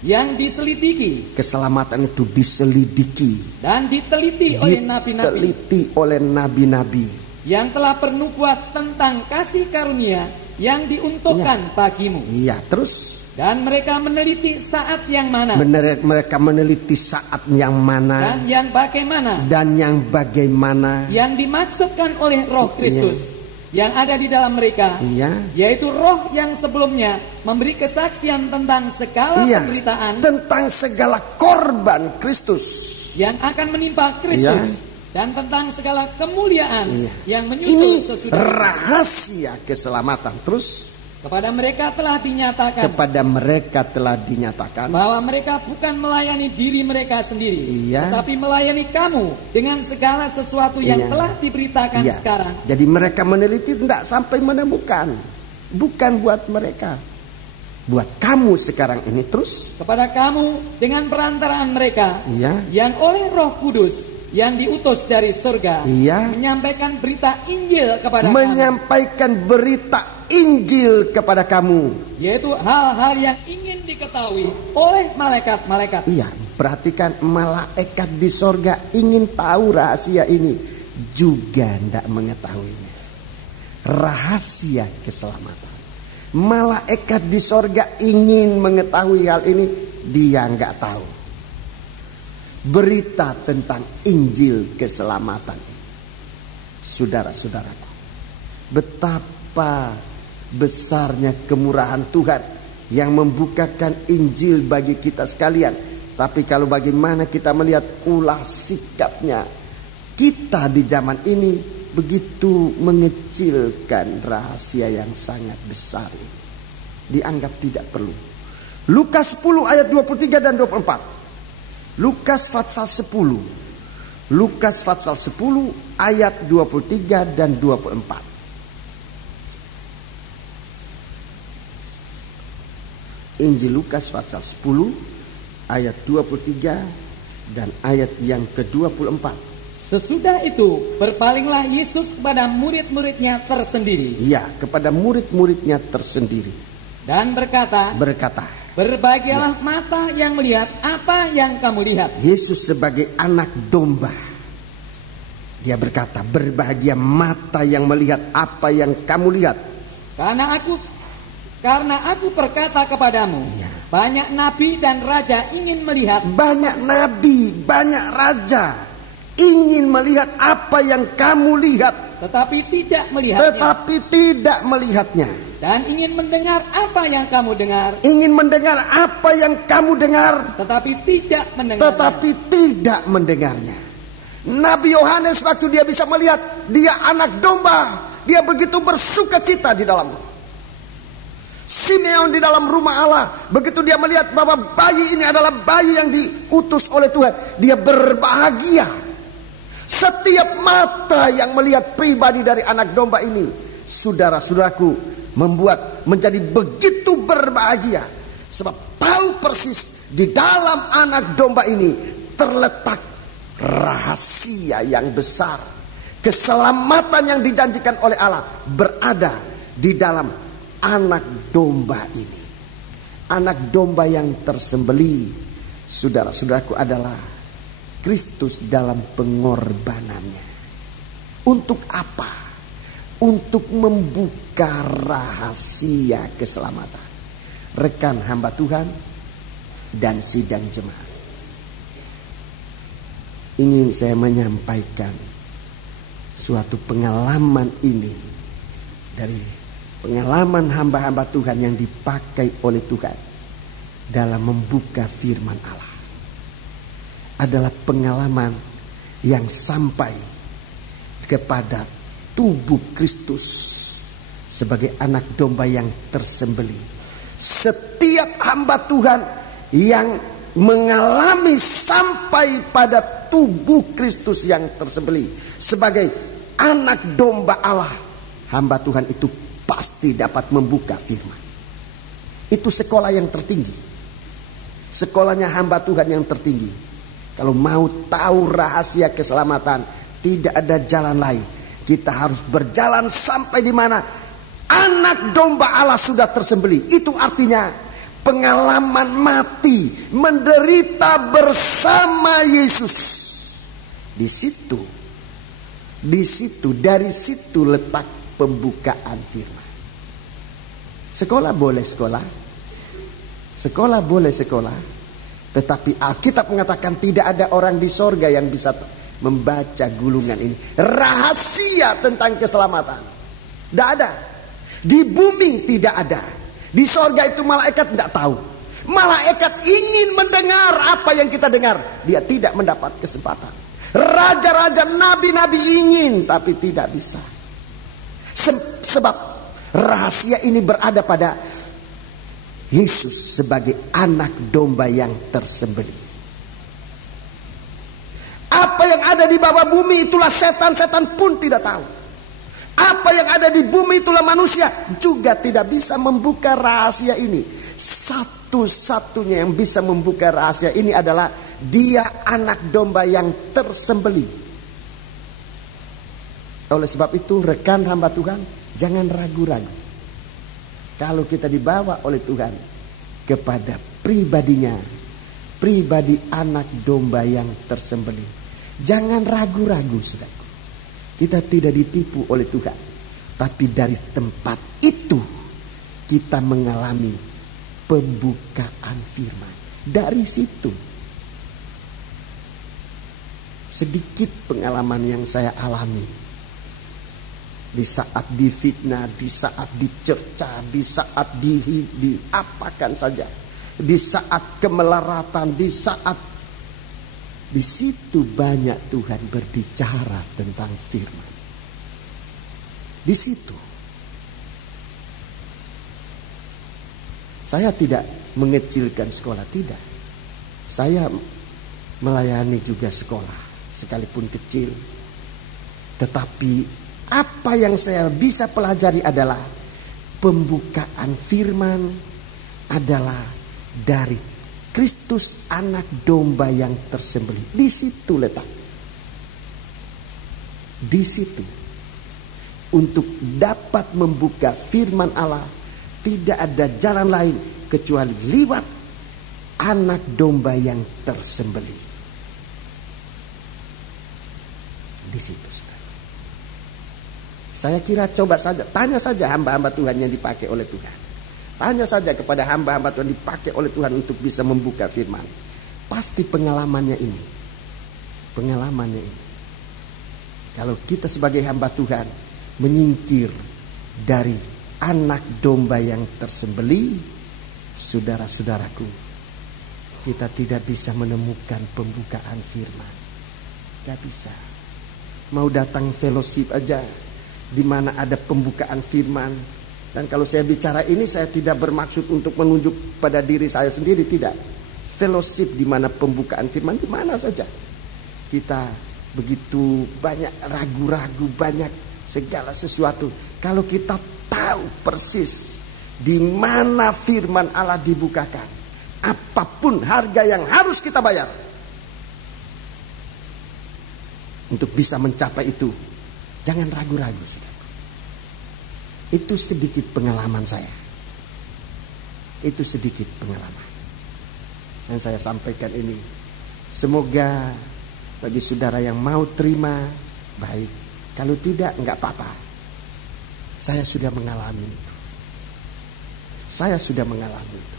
yang diselidiki keselamatan itu diselidiki, dan diteliti oleh nabi-nabi diteliti oleh nabi-nabi yang telah bernubuat tentang kasih karunia yang diuntukkan bagimu. Iya, terus Dan mereka meneliti saat yang mana mereka meneliti saat yang mana dan yang bagaimana dan yang bagaimana, yang dimaksudkan oleh Roh Kristus yang ada di dalam mereka, iya, yaitu Roh yang sebelumnya memberi kesaksian tentang segala iya, penderitaan tentang segala korban Kristus yang akan menimpa Kristus, Iya. dan tentang segala kemuliaan Iya. yang Ini menyusul sesudah. rahasia keselamatan. Terus Kepada mereka telah dinyatakan kepada mereka telah dinyatakan, bahwa mereka bukan melayani diri mereka sendiri, Iya. tetapi melayani kamu dengan segala sesuatu yang Iya. telah diberitakan iya, sekarang. jadi mereka meneliti tidak sampai menemukan, bukan buat mereka, buat kamu sekarang ini. Terus Kepada kamu dengan perantaraan mereka, iya, yang oleh Roh Kudus yang diutus dari surga, Iya. menyampaikan berita Injil kepada kamu, menyampaikan berita Injil kepada kamu. yaitu hal-hal yang ingin diketahui oleh malaikat-malaikat. Iya, perhatikan, malaikat di sorga ingin tahu rahasia ini, juga tidak mengetahuinya. Rahasia keselamatan. Malaikat di sorga ingin mengetahui hal ini, dia nggak tahu. Berita tentang Injil keselamatan. Saudara-saudaraku, betapa besarnya kemurahan Tuhan yang membukakan Injil bagi kita sekalian. Tapi kalau bagaimana kita melihat ulah sikapnya kita di zaman ini, begitu mengecilkan rahasia yang sangat besar ini. Dianggap tidak perlu. Lukas 10 ayat 23 dan 24. Lukas pasal 10. Lukas pasal 10 ayat 23 dan 24. Injil Lukas pasal 10 ayat 23 dan ayat yang ke-24. Sesudah itu berpalinglah Yesus kepada murid-muridnya tersendiri Iya, kepada murid-muridnya tersendiri. dan berkata, berbahagialah mata yang melihat apa yang kamu lihat. Yesus sebagai anak domba, dia berkata, berbahagia mata yang melihat apa yang kamu lihat. Karena aku Karena aku berkata kepadamu, banyak nabi dan raja ingin melihat. Banyak nabi, banyak raja ingin melihat apa yang kamu lihat, tetapi tidak melihatnya. Dan ingin mendengar apa yang kamu dengar. Ingin mendengar apa yang kamu dengar, tetapi tidak mendengarnya. Nabi Yohanes waktu dia bisa melihat dia anak domba, dia begitu bersuka cita di dalam. Simeon di dalam rumah Allah, begitu dia melihat bahwa bayi ini adalah bayi yang diutus oleh Tuhan, dia berbahagia. Setiap mata yang melihat pribadi dari anak domba ini, saudara-saudaraku, membuat menjadi begitu berbahagia. Sebab tahu persis di dalam anak domba ini terletak rahasia yang besar. Keselamatan yang dijanjikan oleh Allah berada di dalam anak domba ini. Anak domba yang tersembelih, saudara-saudaraku, adalah Kristus dalam pengorbanannya. Untuk apa? Untuk membuka rahasia keselamatan. Rekan hamba Tuhan dan sidang jemaat, ingin saya menyampaikan suatu pengalaman ini dari pengalaman hamba-hamba Tuhan yang dipakai oleh Tuhan dalam membuka firman Allah. Adalah pengalaman yang sampai kepada tubuh Kristus sebagai anak domba yang tersembelih. Setiap hamba Tuhan yang mengalami sampai pada tubuh Kristus yang tersembelih sebagai anak domba Allah, hamba Tuhan itu pasti dapat membuka firman. Itu sekolah yang tertinggi. Sekolahnya hamba Tuhan yang tertinggi. Kalau mau tahu rahasia keselamatan, tidak ada jalan lain. Kita harus berjalan sampai di mana anak domba Allah sudah tersembelih. Itu artinya pengalaman mati, menderita bersama Yesus. Dari situ letak pembukaan firman. Sekolah boleh sekolah. Sekolah boleh sekolah. Tetapi Alkitab mengatakan tidak ada orang di sorga yang bisa membaca gulungan ini. Rahasia tentang keselamatan tidak ada. Di bumi tidak ada. Di sorga itu malaikat tidak tahu. Malaikat ingin mendengar apa yang kita dengar, dia tidak mendapat kesempatan. Raja-raja, nabi-nabi ingin, tapi tidak bisa. Sebab rahasia ini berada pada Yesus sebagai anak domba yang tersembelih. Apa yang ada di bawah bumi itulah setan pun tidak tahu. Apa yang ada di bumi itulah manusia juga tidak bisa membuka rahasia ini. Satu-satunya yang bisa membuka rahasia ini adalah dia anak domba yang tersembelih. Oleh sebab itu rekan hamba Tuhan, jangan ragu-ragu. Kalau kita dibawa oleh Tuhan kepada pribadinya, pribadi anak domba yang tersembelih, jangan ragu-ragu, saudaraku. Kita tidak ditipu oleh Tuhan, tapi dari tempat itu kita mengalami pembukaan firman. Dari situ sedikit pengalaman yang saya alami. Di saat difitnah, di saat dicerca, di saat diapakan saja, di saat kemelaratan, di situ banyak Tuhan berbicara tentang firman. Di situ saya tidak mengecilkan sekolah, tidak. Saya melayani juga sekolah sekalipun kecil, tetapi apa yang saya bisa pelajari adalah pembukaan firman adalah dari Kristus anak domba yang tersembelih. Di situ letak. Di situ. Untuk dapat membuka firman Allah, tidak ada jalan lain kecuali lewat anak domba yang tersembelih. Di situ. Saya kira coba saja, tanya saja hamba-hamba Tuhan yang dipakai oleh Tuhan. Tanya saja kepada hamba-hamba Tuhan dipakai oleh Tuhan untuk bisa membuka firman. Pasti pengalamannya ini. Pengalamannya ini. Kalau kita sebagai hamba Tuhan menyingkir dari anak domba yang tersembelih, saudara-saudaraku, kita tidak bisa menemukan pembukaan firman. Gak bisa. Mau datang fellowship aja di mana ada pembukaan firman. Dan kalau saya bicara ini, saya tidak bermaksud untuk menunjuk pada diri saya sendiri, tidak. Fellowship di mana pembukaan firman, di mana saja. Kita begitu banyak ragu-ragu, banyak segala sesuatu. Kalau kita tahu persis di mana firman Allah dibukakan, apapun harga yang harus kita bayar untuk bisa mencapai itu, jangan ragu-ragu. Itu sedikit pengalaman saya. Itu sedikit pengalaman. Dan saya sampaikan ini. Semoga bagi saudara yang mau terima, baik. Kalau tidak, enggak apa-apa. Saya sudah mengalami itu. Saya sudah mengalami itu.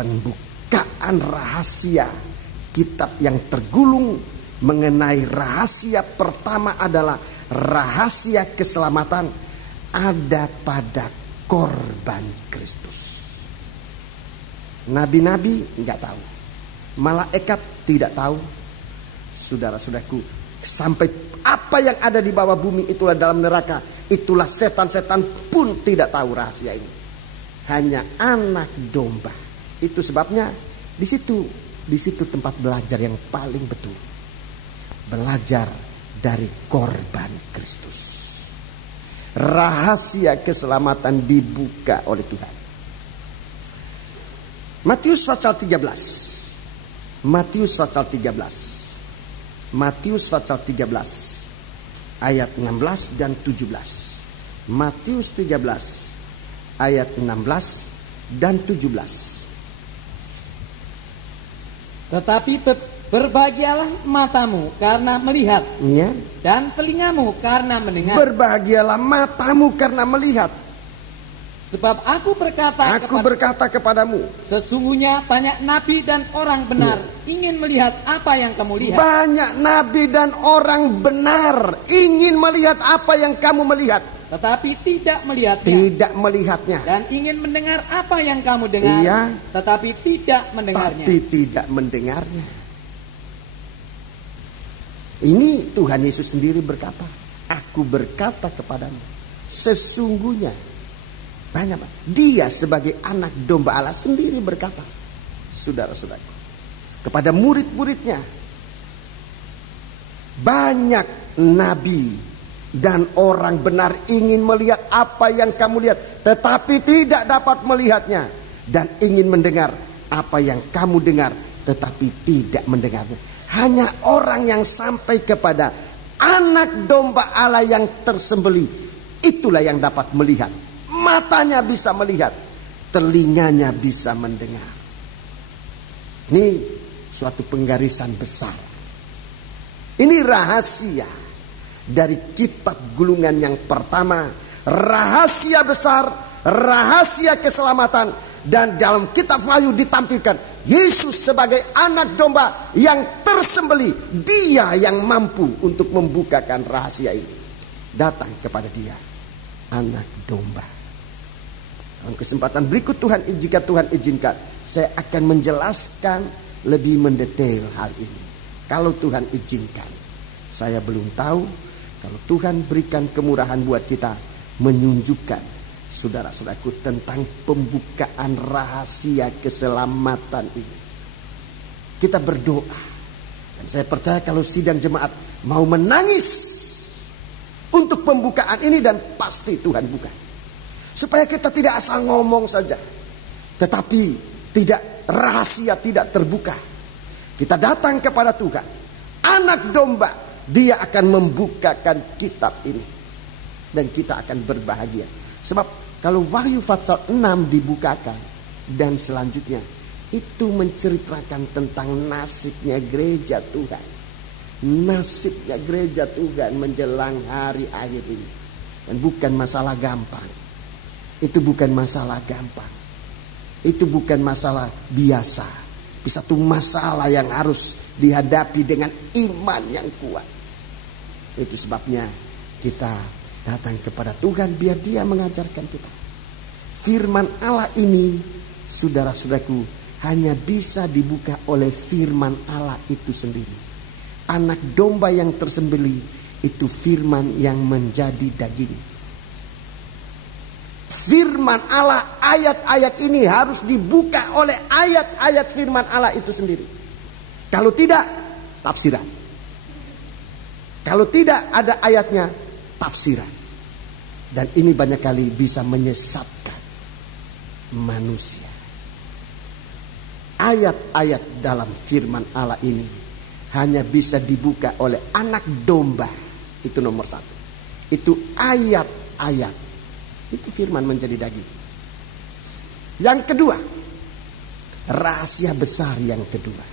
Pembukaan rahasia kitab yang tergulung mengenai rahasia pertama adalah rahasia keselamatan ada pada korban Kristus. Nabi-nabi enggak tahu. Malaikat tidak tahu. Saudara-saudaraku, sampai apa yang ada di bawah bumi itulah dalam neraka, itulah setan-setan pun tidak tahu rahasia ini. Hanya anak domba. Itu sebabnya di situ tempat belajar yang paling betul. Belajar dari korban Kristus. Rahasia keselamatan dibuka oleh Tuhan. Matius pasal 13. Matius pasal 13. Matius pasal 13 ayat 16 dan 17. Matius 13 ayat 16 dan 17. Tetapi berbahagialah matamu karena melihat, ya, dan telingamu karena mendengar. Berbahagialah matamu karena melihat. Sebab aku berkata kepadamu, sesungguhnya banyak nabi dan orang benar ingin melihat apa yang kamu lihat. Banyak nabi dan orang benar ingin melihat apa yang kamu melihat, tetapi tidak melihatnya. Tidak melihatnya. Dan ingin mendengar apa yang kamu dengar, iya, tetapi tidak mendengarnya. Tapi tidak mendengarnya. Ini Tuhan Yesus sendiri berkata, aku berkata kepadamu, sesungguhnya banyak. Dia sebagai anak domba Allah sendiri berkata, saudara-saudaraku, kepada murid-muridnya, banyak nabi dan orang benar ingin melihat apa yang kamu lihat, tetapi tidak dapat melihatnya, dan ingin mendengar apa yang kamu dengar, tetapi tidak mendengarnya. Hanya orang yang sampai kepada anak domba Allah yang tersembelih, itulah yang dapat melihat. Matanya bisa melihat, telinganya bisa mendengar. Ini suatu penggarisan besar. Ini rahasia dari kitab gulungan yang pertama. Rahasia besar, rahasia keselamatan. Dan dalam kitab Wahyu ditampilkan Yesus sebagai anak domba yang tersembelih. Dia yang mampu untuk membukakan rahasia ini. Datang kepada dia, anak domba. Dalam kesempatan berikut jika Tuhan izinkan, saya akan menjelaskan lebih mendetail hal ini. Kalau Tuhan izinkan. Saya belum tahu. Kalau Tuhan berikan kemurahan buat kita menunjukkan saudara-saudaraku tentang pembukaan rahasia keselamatan ini. Kita berdoa. Dan saya percaya kalau sidang jemaat mau menangis untuk pembukaan ini, dan pasti Tuhan buka. Supaya kita tidak asal ngomong saja, tetapi tidak rahasia tidak terbuka. Kita datang kepada Tuhan, anak domba, dia akan membukakan kitab ini. Dan kita akan berbahagia. Sebab kalau Wahyu pasal 6 dibukakan dan selanjutnya, itu menceritakan tentang nasibnya gereja Tuhan. Nasibnya gereja Tuhan menjelang hari akhir ini. Dan bukan masalah gampang. Itu bukan masalah gampang. Itu bukan masalah biasa. Satu masalah yang harus dihadapi dengan iman yang kuat. Itu sebabnya kita datang kepada Tuhan biar Dia mengajarkan kita. Firman Allah ini, saudara-saudaraku, hanya bisa dibuka oleh firman Allah itu sendiri. Anak domba yang tersembelih itu firman yang menjadi daging. Firman Allah, ayat-ayat ini harus dibuka oleh ayat-ayat firman Allah itu sendiri. Kalau tidak, tafsiran. Kalau tidak ada ayatnya, tafsiran. Dan ini banyak kali bisa menyesatkan manusia. Ayat-ayat dalam firman Allah ini hanya bisa dibuka oleh anak domba. Itu nomor satu. Itu ayat-ayat. Itu firman menjadi daging. Yang kedua, rahasia besar yang kedua.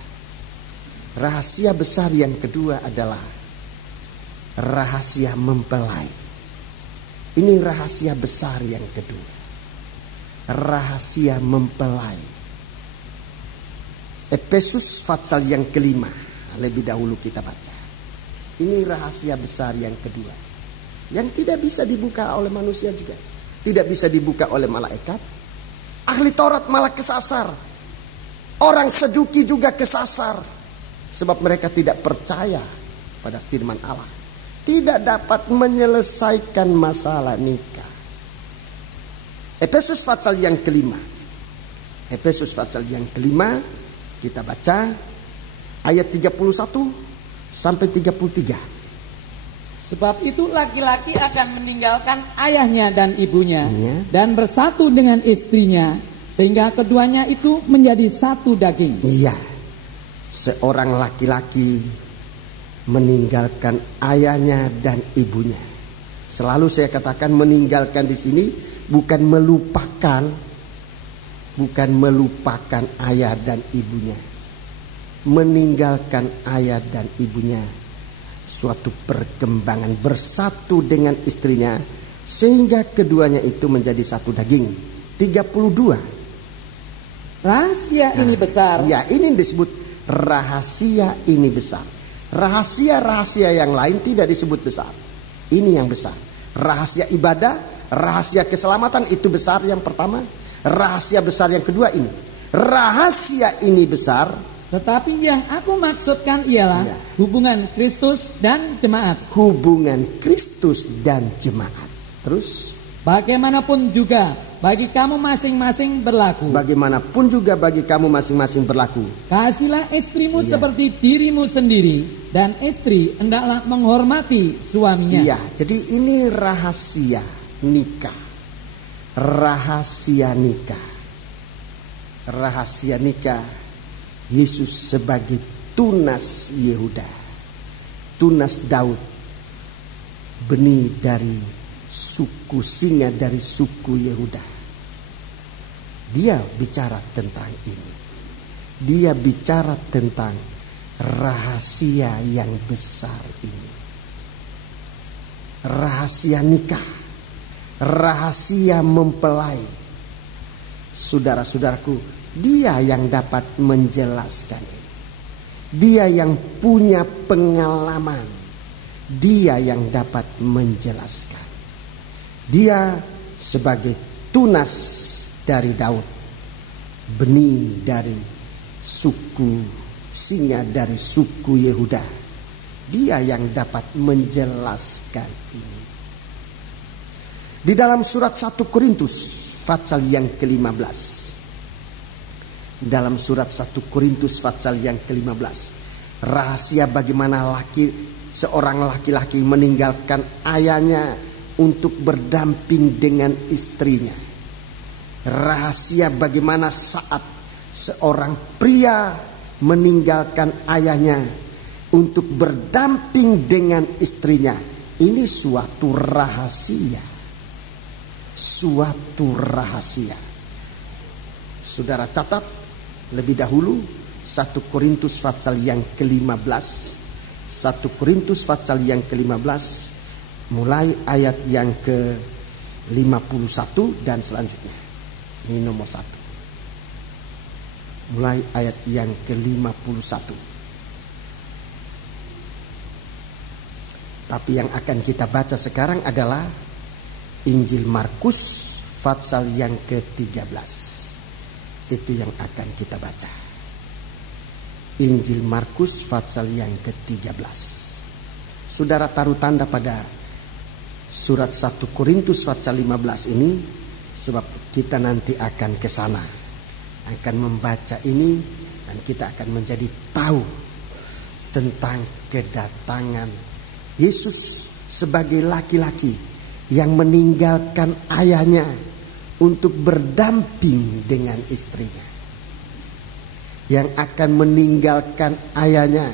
Rahasia besar yang kedua adalah rahasia mempelai. Ini rahasia besar yang kedua. Rahasia mempelai. Efesus pasal yang kelima. Lebih dahulu kita baca. Ini rahasia besar yang kedua. Yang tidak bisa dibuka oleh manusia juga. Tidak bisa dibuka oleh malaikat. Ahli Taurat malah kesasar. Orang Saduki juga kesasar. Sebab mereka tidak percaya pada firman Allah. Tidak dapat menyelesaikan masalah nikah. Efesus pasal yang kelima. Efesus pasal yang kelima. Kita baca ayat 31 sampai 33. Sebab itu laki-laki akan meninggalkan ayahnya dan ibunya dan bersatu dengan istrinya, sehingga keduanya itu menjadi satu daging. Iya, seorang laki-laki meninggalkan ayahnya dan ibunya. Selalu saya katakan meninggalkan di sini bukan melupakan ayah dan ibunya. Meninggalkan ayah dan ibunya. Suatu perkembangan bersatu dengan istrinya sehingga keduanya itu menjadi satu daging. 32. Rahasia ini besar. Ya, ini disebut rahasia ini besar. Rahasia-rahasia yang lain tidak disebut besar. Ini yang besar. Rahasia ibadah, rahasia keselamatan itu besar yang pertama. Rahasia besar yang kedua ini. Rahasia ini besar. Tetapi yang aku maksudkan ialah hubungan Kristus dan jemaat. Hubungan Kristus dan jemaat. Terus? Bagaimanapun juga bagi kamu masing-masing berlaku. Bagaimanapun juga bagi kamu masing-masing berlaku. Kasihlah istrimu seperti dirimu sendiri. Dan istri hendaklah menghormati suaminya. Iya, jadi ini rahasia nikah. Rahasia nikah. Rahasia nikah. Yesus sebagai tunas Yehuda, tunas Daud, benih dari suku singa dari suku Yehuda. Dia bicara tentang ini. Dia bicara tentang rahasia yang besar ini. Rahasia nikah, rahasia mempelai. Saudara-saudaraku, Dia yang dapat menjelaskan ini. Dia yang punya pengalaman. Dia yang dapat menjelaskan. Dia sebagai tunas dari Daud, benih dari suku singa dari suku Yehuda. Dia yang dapat menjelaskan ini. Di dalam surat 1 Korintus pasal yang ke-15. Dalam surat 1 Korintus pasal yang ke-15. Rahasia bagaimana seorang laki-laki meninggalkan ayahnya untuk berdamping dengan istrinya. Rahasia bagaimana saat seorang pria meninggalkan ayahnya untuk berdamping dengan istrinya. Ini suatu rahasia. Suatu rahasia. Saudara catat lebih dahulu 1 Korintus pasal yang ke-15. 1 Korintus pasal yang ke-15 mulai ayat yang 51 dan selanjutnya. Ini nomor 1. Mulai ayat yang ke-51. Tapi yang akan kita baca sekarang adalah Injil Markus pasal yang ke-13. Itu yang akan kita baca. Injil Markus pasal yang ke-13. Saudara taruh tanda pada surat 1 Korintus pasal 15 ini, sebab kita nanti akan ke sana, akan membaca ini, dan kita akan menjadi tahu tentang kedatangan Yesus sebagai laki-laki yang meninggalkan ayahnya untuk berdamping dengan istrinya, yang akan meninggalkan ayahnya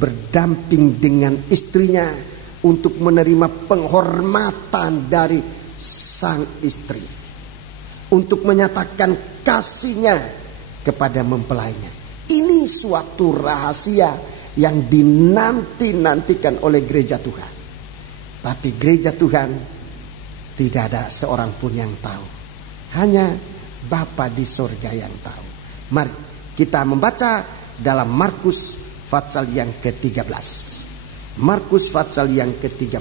berdamping dengan istrinya untuk menerima penghormatan dari sang istri, untuk menyatakan kasihnya kepada mempelainya. Ini suatu rahasia yang dinanti-nantikan oleh gereja Tuhan. Tapi gereja Tuhan tidak ada seorang pun yang tahu. Hanya Bapa di sorga yang tahu. Mari kita membaca dalam Markus pasal yang ke-13. Markus pasal yang ke-13.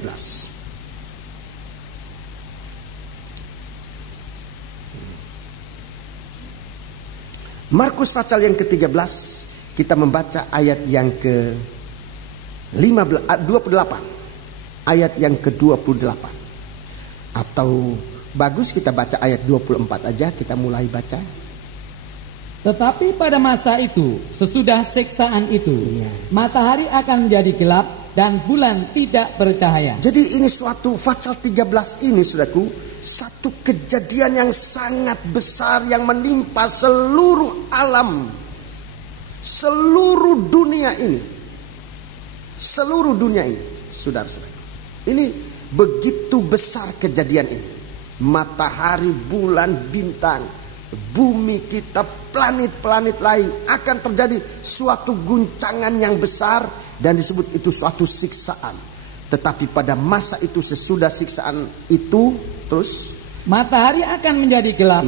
Markus pasal yang ke-13, kita membaca ayat yang ke-28. Ayat yang ke-28. Atau bagus kita baca ayat 24 aja, kita mulai baca. Tetapi pada masa itu, sesudah siksaan itu, matahari akan menjadi gelap dan bulan tidak bercahaya. Jadi ini suatu pasal 13 ini, saudaraku, satu kejadian yang sangat besar yang menimpa seluruh alam, seluruh dunia ini, saudara-saudara. Ini begitu besar kejadian ini. Matahari, bulan, bintang, bumi kita, planet-planet lain akan terjadi suatu guncangan yang besar dan disebut itu suatu siksaan. Tetapi pada masa itu, sesudah siksaan itu, terus matahari akan menjadi gelap,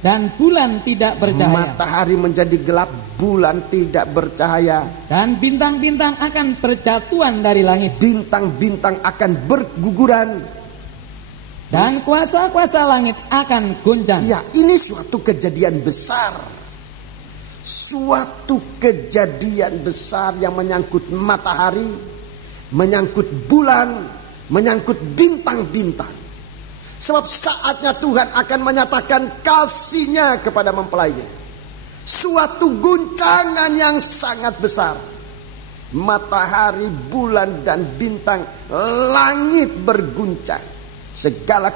dan bulan tidak bercahaya. Matahari menjadi gelap, bulan tidak bercahaya, dan bintang-bintang akan berjatuhan dari langit. Bintang-bintang akan berguguran, dan kuasa-kuasa langit akan goncang. Ya, ini suatu kejadian besar. Suatu kejadian besar yang menyangkut matahari, menyangkut bulan, menyangkut bintang-bintang. Sebab saatnya Tuhan akan menyatakan kasih-Nya kepada mempelainya. Suatu guncangan yang sangat besar. Matahari, bulan, dan bintang, langit berguncang. Segala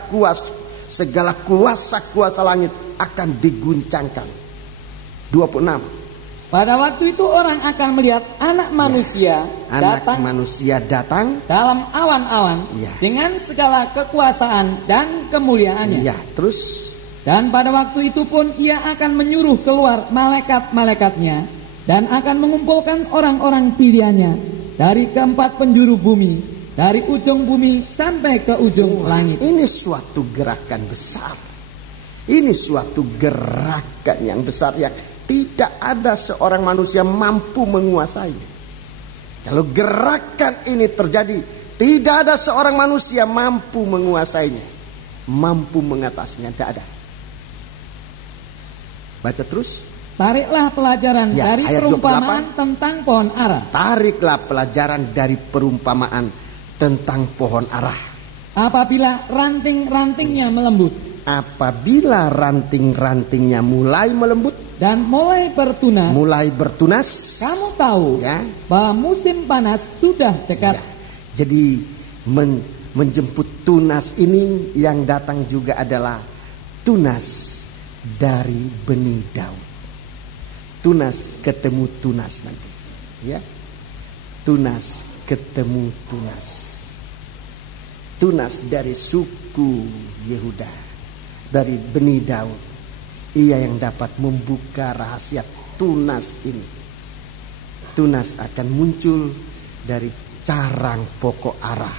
kuasa langit akan diguncangkan. 26. Pada waktu itu orang akan melihat anak manusia datang dalam awan-awan dengan segala kekuasaan dan kemuliaannya. Terus, dan pada waktu itu pun ia akan menyuruh keluar malaikat-malaikatnya dan akan mengumpulkan orang-orang pilihannya dari keempat penjuru bumi, dari ujung bumi sampai ke ujung langit. Ini suatu gerakan besar. Ini suatu gerakan yang besar yang tidak ada seorang manusia mampu menguasai. Kalau gerakan ini terjadi, tidak ada seorang manusia mampu menguasainya, mampu mengatasinya, tidak ada. Baca terus. Tariklah pelajaran dari perumpamaan 28. tentang pohon ara. Tariklah pelajaran dari perumpamaan tentang pohon ara. Apabila ranting-rantingnya melembut. Apabila ranting-rantingnya mulai melembut dan mulai bertunas. Kamu tahu bahwa musim panas sudah dekat. Jadi menjemput tunas ini yang datang juga adalah tunas dari benih Daud. Tunas ketemu tunas nanti. Tunas ketemu tunas. Tunas dari suku Yehuda, dari benih Daud. Ia yang dapat membuka rahasia tunas ini. Tunas akan muncul dari carang pokok ara.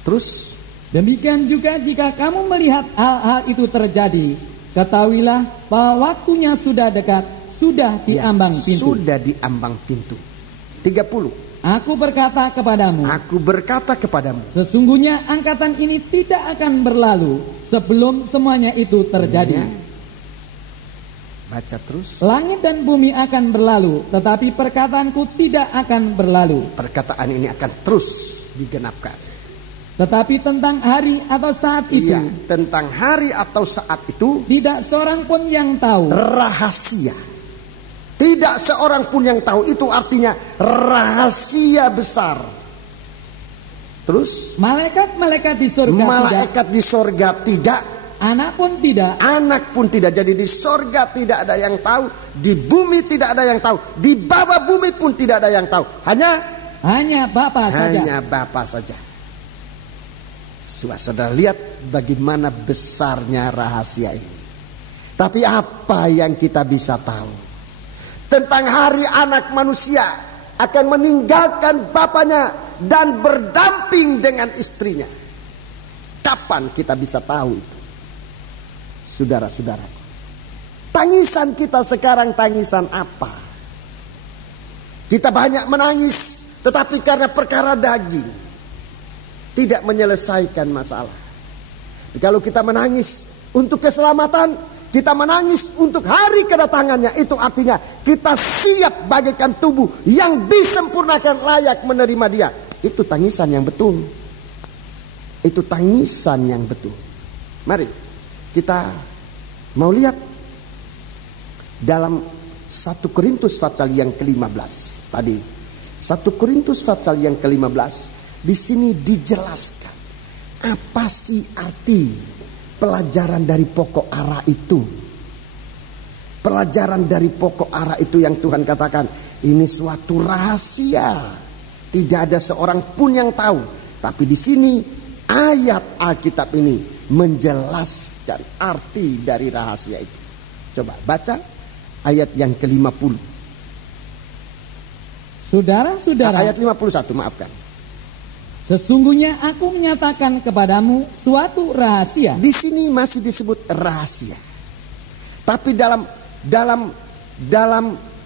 Terus Demikian juga jika kamu melihat hal-hal itu terjadi, ketahuilah bahwa waktunya sudah dekat, sudah di ambang pintu. Sudah di ambang pintu. 30. Aku berkata kepadamu, sesungguhnya angkatan ini tidak akan berlalu sebelum semuanya itu terjadi. Baca terus. Langit dan bumi akan berlalu, tetapi perkataanku tidak akan berlalu. Perkataan ini akan terus digenapkan. Tetapi tentang hari atau saat itu, tentang hari atau saat itu, tidak seorang pun yang tahu. Rahasia. Tidak seorang pun yang tahu, itu artinya rahasia besar. Terus malaikat di sorga tidak, anak pun tidak. Jadi di sorga tidak ada yang tahu, di bumi tidak ada yang tahu, di bawah bumi pun tidak ada yang tahu. Hanya Bapa saja. Saudara lihat bagaimana besarnya rahasia ini. Tapi apa yang kita bisa tahu tentang hari anak manusia akan meninggalkan bapaknya dan berdamping dengan istrinya? Kapan kita bisa tahu itu? Saudara-saudara, tangisan kita sekarang tangisan apa? Kita banyak menangis, tetapi karena perkara daging tidak menyelesaikan masalah. Kalau kita menangis untuk keselamatan, kita menangis untuk hari kedatangannya, itu artinya kita siap bagaikan tubuh yang disempurnakan layak menerima dia. Itu tangisan yang betul. Mari kita mau lihat dalam 1 Korintus pasal yang ke-15 tadi. 1 Korintus pasal yang ke-15 di sini dijelaskan apa sih arti pelajaran dari pokok ara itu. Pelajaran dari pokok ara itu yang Tuhan katakan, ini suatu rahasia. Tidak ada seorang pun yang tahu. Tapi di sini ayat Alkitab ini menjelaskan arti dari rahasia itu. Coba baca ayat yang ke-50. Saudara-saudara, ayat 51, maafkan. Sesungguhnya aku menyatakan kepadamu suatu rahasia. Di sini masih disebut rahasia. Tapi dalam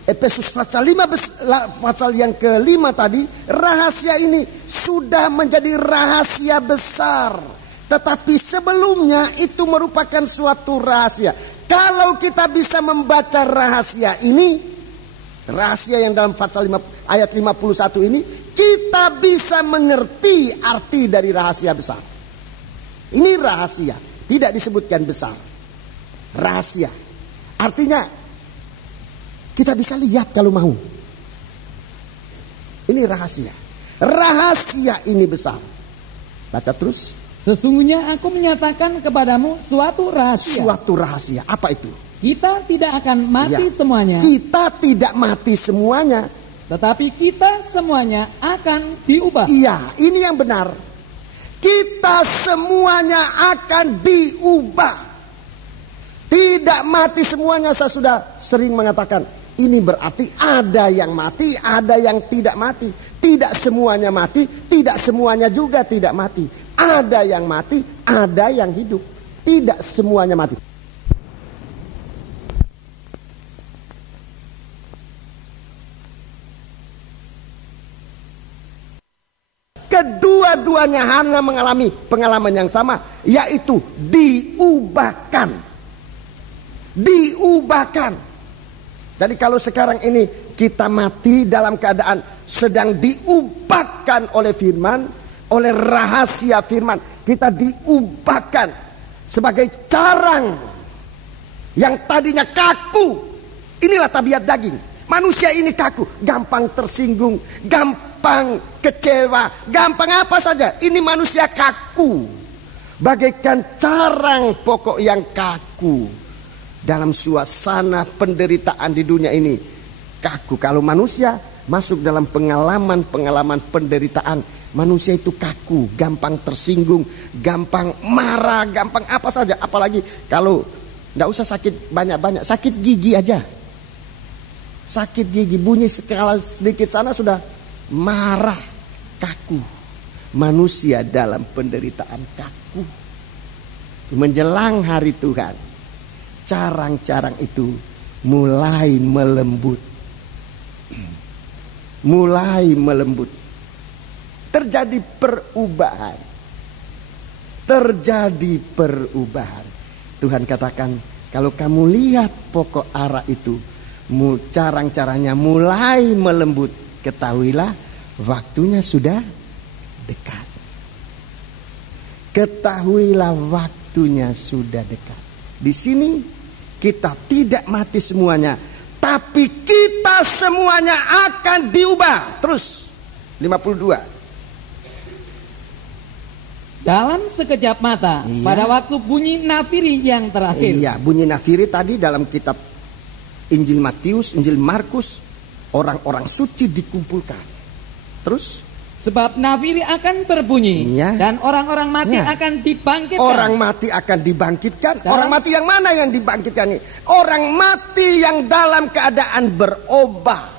Efesus pasal 5 pasal yang ke-5 tadi, rahasia ini sudah menjadi rahasia besar. Tetapi sebelumnya itu merupakan suatu rahasia. Kalau kita bisa membaca rahasia ini, rahasia yang dalam pasal 5 ayat 51 ini, kita bisa mengerti arti dari rahasia besar. Ini rahasia, tidak disebutkan besar. Rahasia. Artinya kita bisa lihat kalau mau. Ini rahasia. Rahasia ini besar. Baca terus. Sesungguhnya aku menyatakan kepadamu suatu rahasia. Suatu rahasia. Apa itu? Kita tidak akan mati semuanya. Kita tidak mati semuanya. Tetapi kita semuanya akan diubah. Iya, ini yang benar. Kita semuanya akan diubah. Tidak mati semuanya. Saya sudah sering mengatakan, ini berarti ada yang mati, ada yang tidak mati. Tidak semuanya mati, tidak semuanya juga tidak mati. Ada yang mati, ada yang hidup. Tidak semuanya mati. Kedua-duanya hanya mengalami pengalaman yang sama, yaitu diubahkan. Diubahkan. Jadi kalau sekarang ini kita mati dalam keadaan sedang diubahkan oleh firman, oleh rahasia firman, kita diubahkan sebagai carang yang tadinya kaku. Inilah tabiat daging. Manusia ini kaku, gampang tersinggung, gampang kecewa, gampang apa saja. Ini manusia kaku, bagaikan carang pokok yang kaku. Dalam suasana penderitaan di dunia ini, kaku. Kalau manusia masuk dalam pengalaman penderitaan, manusia itu kaku, gampang tersinggung, gampang marah, gampang apa saja. Apalagi kalau tidak usah sakit banyak-banyak, sakit gigi aja. Sakit gigi, bunyi sekali sedikit sana sudah marah, kaku. manusia dalam penderitaan kaku. Menjelang hari Tuhan, carang-carang itu mulai melembut. Mulai melembut. Terjadi perubahan. Terjadi perubahan. Tuhan katakan, kalau kamu lihat pokok ara itu, carang-carangnya mulai melembut, ketahuilah waktunya sudah dekat. Ketahuilah waktunya sudah dekat. Di sini kita tidak mati semuanya, tapi kita semuanya akan diubah. Terus 52. Dalam sekejap mata, pada waktu bunyi nafiri yang terakhir. Iya, bunyi nafiri tadi dalam kitab Injil Matius, Injil Markus, orang-orang suci dikumpulkan. Terus? Sebab nafiri akan berbunyi, dan orang-orang mati akan dibangkitkan. Orang mati akan dibangkitkan. Orang mati yang mana yang dibangkitkan ini? Orang mati yang dalam keadaan berubah.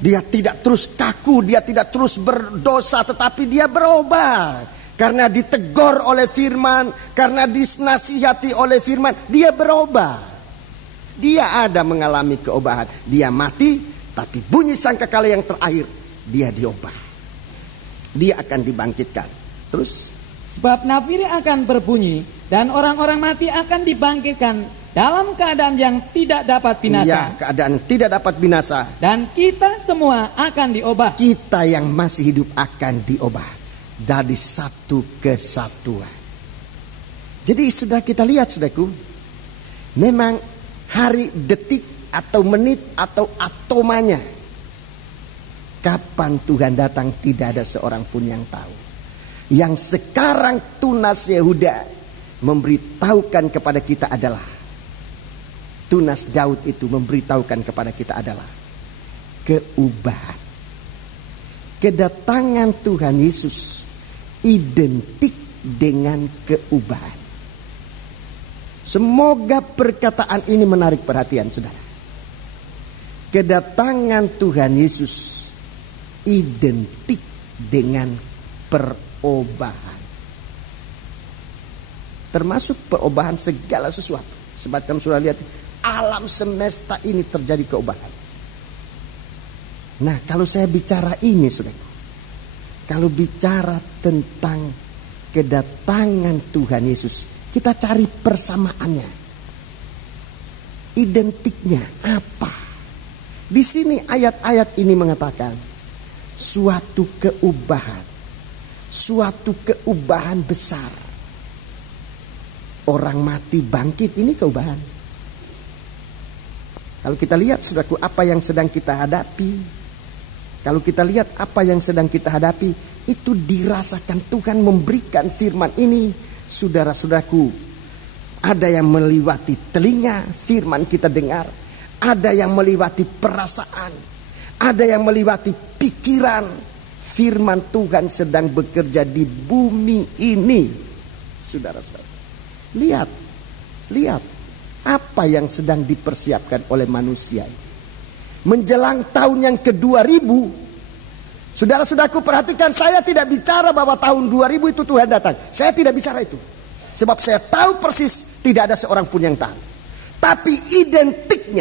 Dia tidak terus kaku, dia tidak terus berdosa, tetapi dia berubah. Karena ditegur oleh firman, karena dinasihati oleh firman, dia berubah. Dia ada mengalami keubahan. Dia mati, tapi bunyi sangkakala yang terakhir, dia diubah. Dia akan dibangkitkan. Terus? Sebab nafiri akan berbunyi, dan orang-orang mati akan dibangkitkan dalam keadaan yang tidak dapat binasa. Ya, keadaan tidak dapat binasa. Dan kita semua akan diubah. Kita yang masih hidup akan diubah dari satu kesatuan. Jadi sudah kita lihat, saudaraku, memang hari, detik, atau menit, atau atomanya, kapan Tuhan datang tidak ada seorang pun yang tahu. Yang sekarang Tunas Yehuda memberitahukan kepada kita adalah, Tunas Daud itu memberitahukan kepada kita adalah keubahan. Kedatangan Tuhan Yesus identik dengan keubahan. Semoga perkataan ini menarik perhatian saudara. Kedatangan Tuhan Yesus identik dengan perubahan. Termasuk perubahan segala sesuatu. Sebab kamu sudah lihat, alam semesta ini terjadi keubahan. Nah, kalau saya bicara ini, saudara, kalau bicara tentang kedatangan Tuhan Yesus, kita cari persamaannya. Identiknya apa? Di sini ayat-ayat ini mengatakan suatu keubahan. Suatu keubahan besar. Orang mati bangkit, ini keubahan. Kalau kita lihat, saudaraku, apa yang sedang kita hadapi, kalau kita lihat apa yang sedang kita hadapi, itu dirasakan Tuhan memberikan firman ini. Saudara-saudaraku, ada yang melewati telinga, firman kita dengar. Ada yang melewati perasaan. Ada yang melewati pikiran. Firman Tuhan sedang bekerja di bumi ini. Saudara-saudara, lihat apa yang sedang dipersiapkan oleh manusia. Menjelang tahun yang ke-2000, saudara-saudaraku perhatikan, saya tidak bicara bahwa tahun 2000 itu Tuhan datang. Saya tidak bicara itu. Sebab saya tahu persis tidak ada seorang pun yang tahu. Tapi identik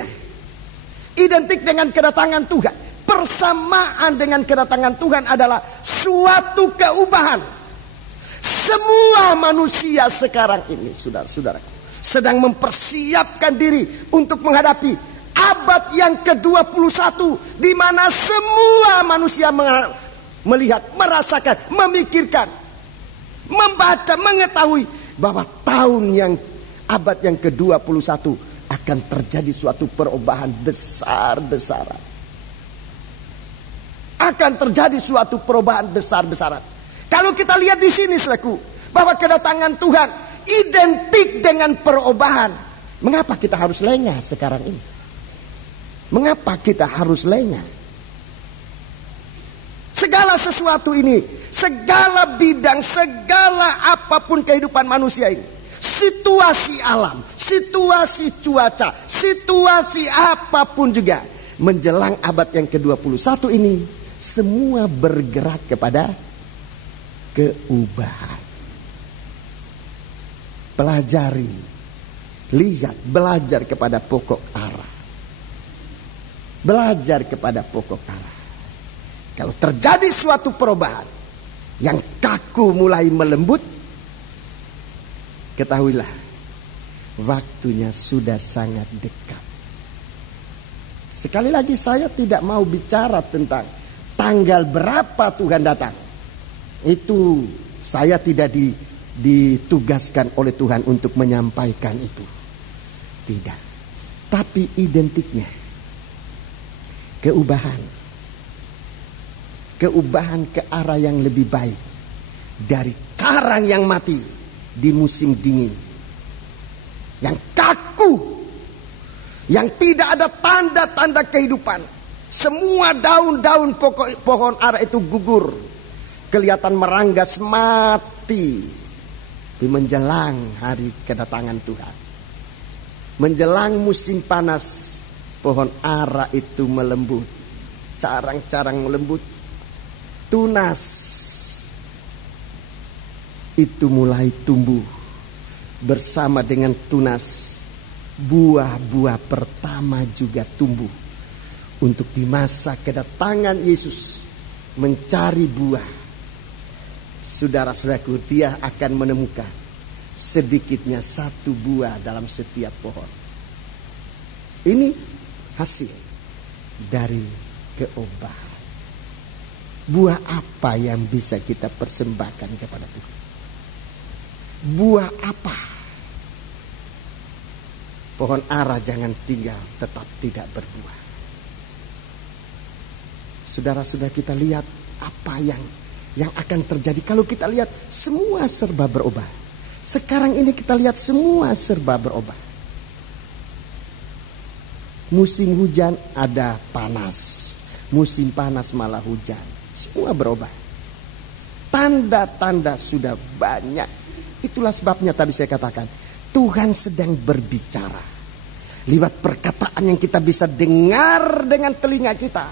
dengan kedatangan Tuhan, persamaan dengan kedatangan Tuhan adalah suatu keubahan. Semua manusia sekarang ini, saudara-saudaraku, sedang mempersiapkan diri untuk menghadapi abad yang ke-21, di mana semua manusia melihat, merasakan, memikirkan, membaca, mengetahui bahwa abad yang ke-21 akan terjadi suatu perubahan besar-besaran. Akan terjadi suatu perubahan besar-besaran. Kalau kita lihat di sini, saudaraku, bahwa kedatangan Tuhan identik dengan perubahan. Mengapa kita harus lengah sekarang ini? Mengapa kita harus lengah? Segala sesuatu ini, segala bidang, segala apapun kehidupan manusia ini, situasi alam, situasi cuaca, situasi apapun juga, menjelang abad yang ke-21 ini, semua bergerak kepada keubahan. Pelajari, lihat, belajar kepada pokok arah. Belajar kepada pokok arah. Kalau terjadi suatu perubahan yang kaku mulai melembut, ketahuilah waktunya sudah sangat dekat. Sekali lagi saya tidak mau bicara tentang tanggal berapa Tuhan datang. Itu saya tidak ditugaskan oleh Tuhan untuk menyampaikan itu. Tidak. Tapi identiknya keubahan. Keubahan ke arah yang lebih baik dari carang yang mati di musim dingin. Yang kaku. Yang tidak ada tanda-tanda kehidupan. Semua daun-daun pohon ara itu gugur. Kelihatan meranggas mati. Di menjelang hari kedatangan Tuhan. Menjelang musim panas, pohon ara itu melembut. Carang-carang melembut. Tunas itu mulai tumbuh. Bersama dengan tunas, buah-buah pertama juga tumbuh. Untuk di masa kedatangan Yesus mencari buah. Saudara-saudaraku, dia akan menemukan sedikitnya satu buah dalam setiap pohon. Ini hasil dari keubahan. Buah apa yang bisa kita persembahkan kepada Tuhan? Buah apa? Pohon ara jangan tinggal tetap tidak berbuah. Saudara-saudara, kita lihat apa yang akan terjadi kalau kita lihat semua serba berubah. Sekarang ini kita lihat semua serba berubah. Musim hujan ada panas, musim panas malah hujan. Semua berubah. Tanda-tanda sudah banyak. Itulah sebabnya tadi saya katakan Tuhan sedang berbicara lewat perkataan yang kita bisa dengar dengan telinga kita.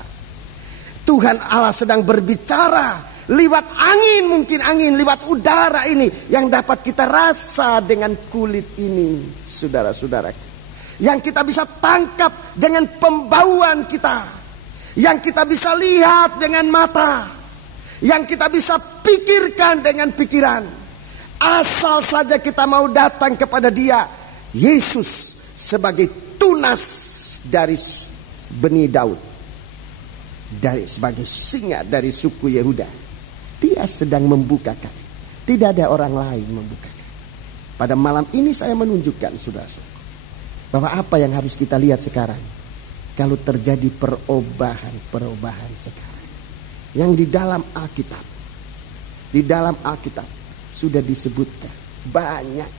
Tuhan Allah sedang berbicara lewat angin, mungkin angin, lewat udara ini yang dapat kita rasa dengan kulit ini, saudara-saudara. Yang kita bisa tangkap dengan pembauan kita. Yang kita bisa lihat dengan mata. Yang kita bisa pikirkan dengan pikiran. Asal saja kita mau datang kepada Dia, Yesus sebagai tunas dari benih Daud, sebagai singa dari suku Yehuda. Dia sedang membukakan. Tidak ada orang lain membukakan. Pada malam ini saya menunjukkan, saudara-saudara, bahwa apa yang harus kita lihat sekarang, kalau terjadi perubahan sekarang, yang di dalam Alkitab sudah disebutkan banyak.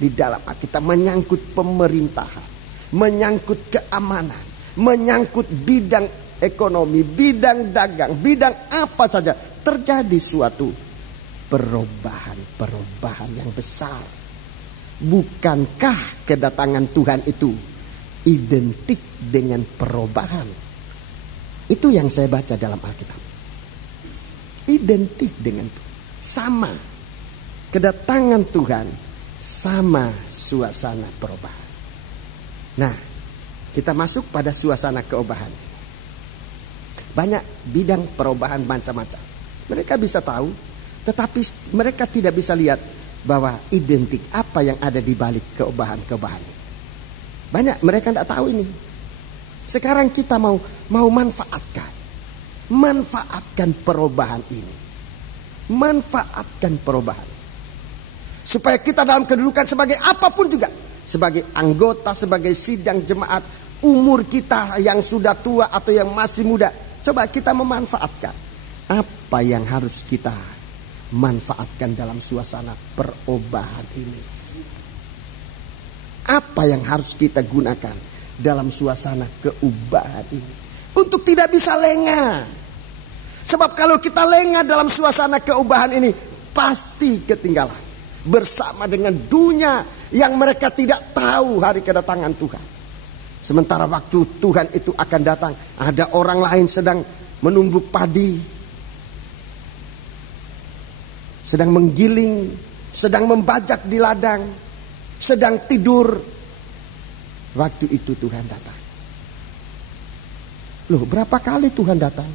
Di dalam Alkitab menyangkut pemerintahan, menyangkut keamanan, menyangkut bidang ekonomi, bidang dagang, bidang apa saja. Terjadi suatu perubahan yang besar. Bukankah kedatangan Tuhan itu identik dengan perubahan? Itu yang saya baca dalam Alkitab. Identik dengan Tuhan. Sama. Kedatangan Tuhan sama suasana perubahan. Nah, kita masuk pada suasana keubahan. Banyak bidang perubahan macam-macam. Mereka bisa tahu, tetapi mereka tidak bisa lihat bahwa identik apa yang ada di balik keubahan-keubahan. Banyak mereka tidak tahu ini. Sekarang kita mau manfaatkan perubahan ini. Manfaatkan perubahan. Supaya kita dalam kedudukan sebagai apapun juga. Sebagai anggota, sebagai sidang jemaat. Umur kita yang sudah tua atau yang masih muda. Coba kita memanfaatkan. Apa yang harus kita manfaatkan dalam suasana perubahan ini. Apa yang harus kita gunakan dalam suasana keubahan ini. Untuk tidak bisa lengah. Sebab kalau kita lengah dalam suasana keubahan ini, pasti ketinggalan. Bersama dengan dunia yang mereka tidak tahu hari kedatangan Tuhan. Sementara waktu Tuhan itu akan datang, ada orang lain sedang menumbuk padi, sedang menggiling, sedang membajak di ladang, sedang tidur. Waktu itu Tuhan datang. Loh, berapa kali Tuhan datang?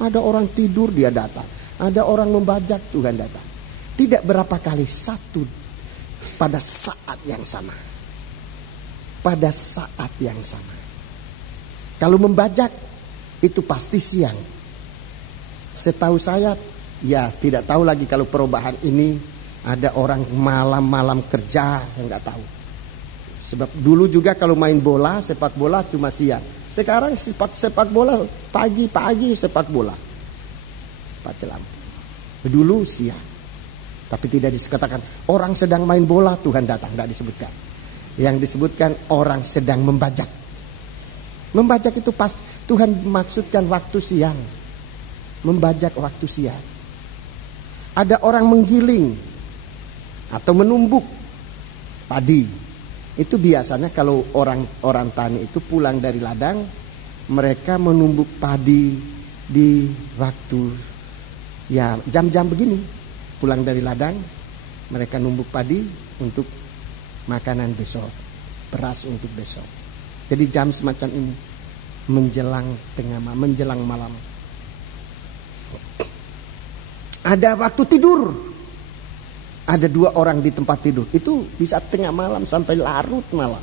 Ada orang tidur dia datang, ada orang membajak Tuhan datang. Tidak berapa kali, satu pada saat yang sama. Pada saat yang sama. Kalau membajak itu pasti siang. Setahu saya, ya tidak tahu lagi kalau perubahan ini ada orang malam-malam kerja, yang nggak tahu. Sebab dulu juga kalau main bola, sepak bola cuma siang. Sekarang sepak bola pagi-pagi sepak bola pakai lampu. Dulu siang. Tapi tidak dikatakan orang sedang main bola Tuhan datang, tidak disebutkan. Yang disebutkan orang sedang membajak. Membajak itu pasti Tuhan maksudkan waktu siang. Membajak waktu siang. Ada orang menggiling atau menumbuk padi. Itu biasanya kalau orang tani itu pulang dari ladang, mereka menumbuk padi di waktu ya jam-jam begini. Pulang dari ladang, mereka numbuk padi untuk makanan besok, beras untuk besok. Jadi jam semacam ini menjelang menjelang malam. Ada waktu tidur. Ada 2 orang di tempat tidur. Itu bisa tengah malam sampai larut malam.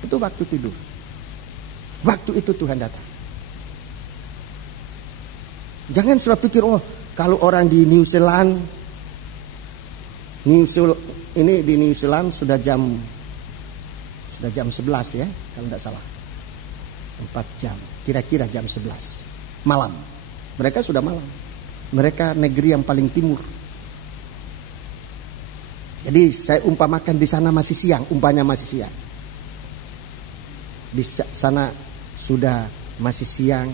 Itu waktu tidur. Waktu itu Tuhan datang. Jangan sudah pikir, oh kalau orang di New Zealand sudah jam 11 ya, kalau tidak salah. 4 jam, kira-kira jam 11 malam. Mereka sudah malam. Mereka negeri yang paling timur. Jadi saya umpamakan di sana masih siang, umpanya masih siang. Di sana sudah masih siang.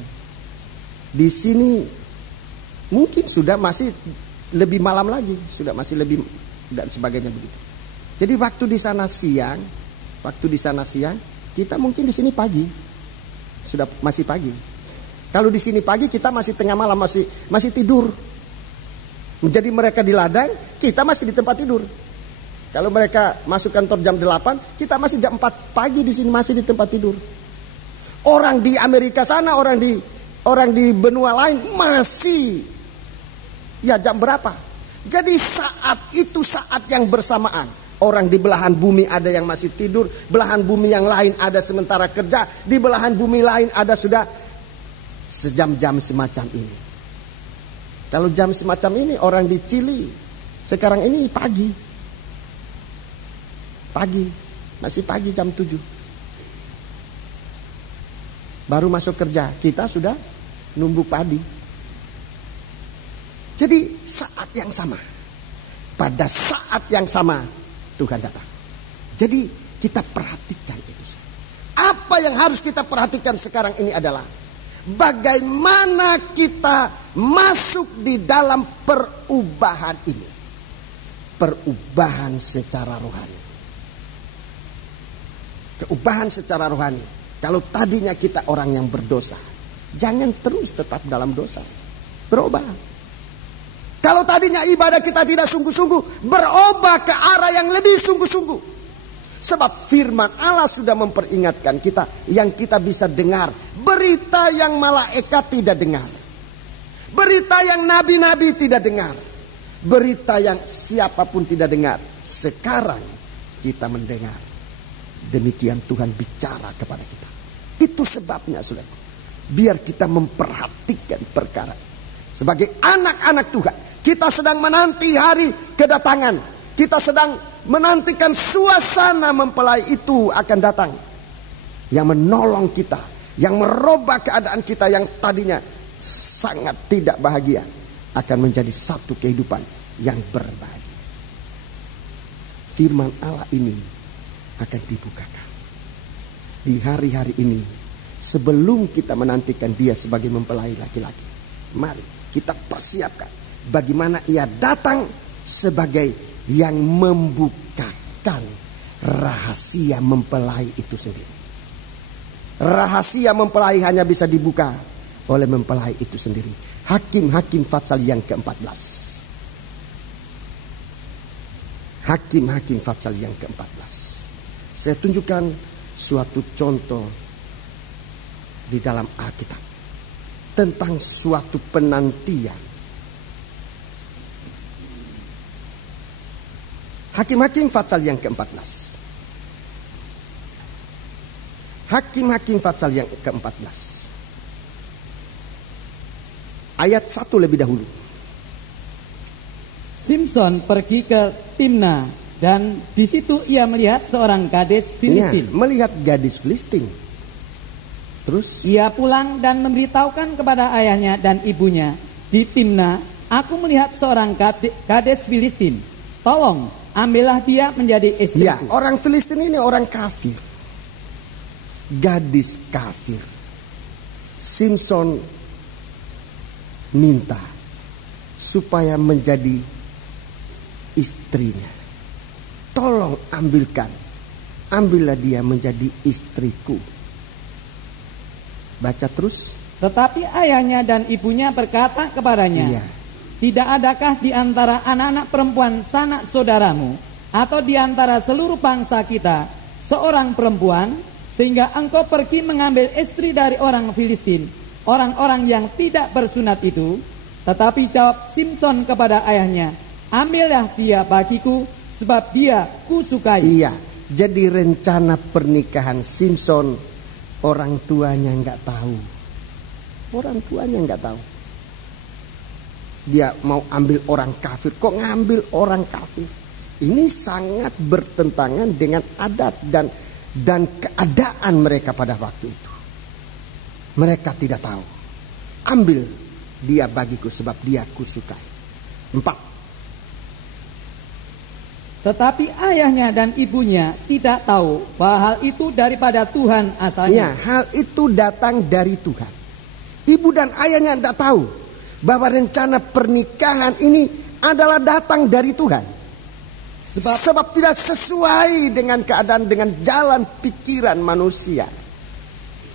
Di sini mungkin sudah masih lebih malam lagi, sudah masih lebih dan sebagainya begitu. Jadi waktu di sana siang, kita mungkin di sini pagi. Sudah masih pagi. Kalau di sini pagi, kita masih tengah malam, masih tidur. Jadi mereka di ladang, kita masih di tempat tidur. Kalau mereka masuk kantor jam 8, kita masih jam 4 pagi di sini masih di tempat tidur. Orang di Amerika sana, orang di benua lain masih ya jam berapa? Jadi saat itu saat yang bersamaan. Orang di belahan bumi ada yang masih tidur, belahan bumi yang lain ada sementara kerja, di belahan bumi lain ada sudah sejam-jam semacam ini. Kalau jam semacam ini orang di Chili sekarang ini pagi. Masih pagi jam 7. Baru masuk kerja, kita sudah numbuk padi. Jadi saat yang sama, pada saat yang sama Tuhan datang. Jadi kita perhatikan itu. Apa yang harus kita perhatikan sekarang ini adalah bagaimana kita masuk di dalam perubahan ini. Perubahan secara rohani. Perubahan secara rohani. Kalau tadinya kita orang yang berdosa, jangan terus tetap dalam dosa. Berubah. Kalau tadinya ibadah kita tidak sungguh-sungguh, berubah ke arah yang lebih sungguh-sungguh. Sebab firman Allah sudah memperingatkan kita yang kita bisa dengar. Berita yang malaikat tidak dengar. Berita yang nabi-nabi tidak dengar. Berita yang siapapun tidak dengar. Sekarang kita mendengar. Demikian Tuhan bicara kepada kita. Itu sebabnya saudara. Biar kita memperhatikan perkara. Sebagai anak-anak Tuhan. Kita sedang menanti hari kedatangan. Kita sedang menantikan suasana mempelai itu akan datang. Yang menolong kita. Yang merubah keadaan kita yang tadinya sangat tidak bahagia. Akan menjadi satu kehidupan yang berbahagia. Firman Allah ini akan dibukakan. Di hari-hari ini. Sebelum kita menantikan dia sebagai mempelai laki-laki. Mari kita persiapkan. Bagaimana ia datang sebagai yang membukakan rahasia mempelai itu sendiri. Rahasia mempelai hanya bisa dibuka oleh mempelai itu sendiri. Hakim-hakim Fatsal yang ke-14. Hakim-hakim Fatsal yang ke-14. Saya tunjukkan suatu contoh di dalam Alkitab tentang suatu penantian. Hakim-hakim Fatsal yang ke-14. Hakim-hakim Fatsal yang ke-14. Ayat 1 lebih dahulu. Simson pergi ke Timna dan di situ ia melihat seorang gadis Filistin. Ya, melihat gadis Filistin. Terus ia pulang dan memberitahukan kepada ayahnya dan ibunya, di Timna aku melihat seorang gadis Filistin. Tolong ambillah dia menjadi istriku. Ya, orang Filistin ini orang kafir. Gadis kafir. Simson minta supaya menjadi istrinya. Tolong ambillah dia menjadi istriku. Baca terus. Tetapi ayahnya dan ibunya berkata kepadanya, Iya. tidak adakah di antara anak-anak perempuan sanak saudaramu atau di antara seluruh bangsa kita seorang perempuan, sehingga engkau pergi mengambil istri dari orang Filistin, orang-orang yang tidak bersunat itu? Tetapi jawab Simson kepada ayahnya, ambillah dia bagiku, sebab dia kusukai. Iya, jadi rencana pernikahan Simson orang tuanya nggak tahu. Orang tuanya nggak tahu. Dia mau ambil orang kafir. Kok ngambil orang kafir? Ini sangat bertentangan dengan adat dan keadaan mereka pada waktu itu. Mereka tidak tahu. Ambil dia bagiku sebab dia kusukai. 4. Tetapi ayahnya dan ibunya tidak tahu bahwa hal itu daripada Tuhan asalnya. Ya, hal itu datang dari Tuhan. Ibu dan ayahnya tidak tahu bahwa rencana pernikahan ini adalah datang dari Tuhan. Sebab tidak sesuai dengan keadaan, dengan jalan pikiran manusia.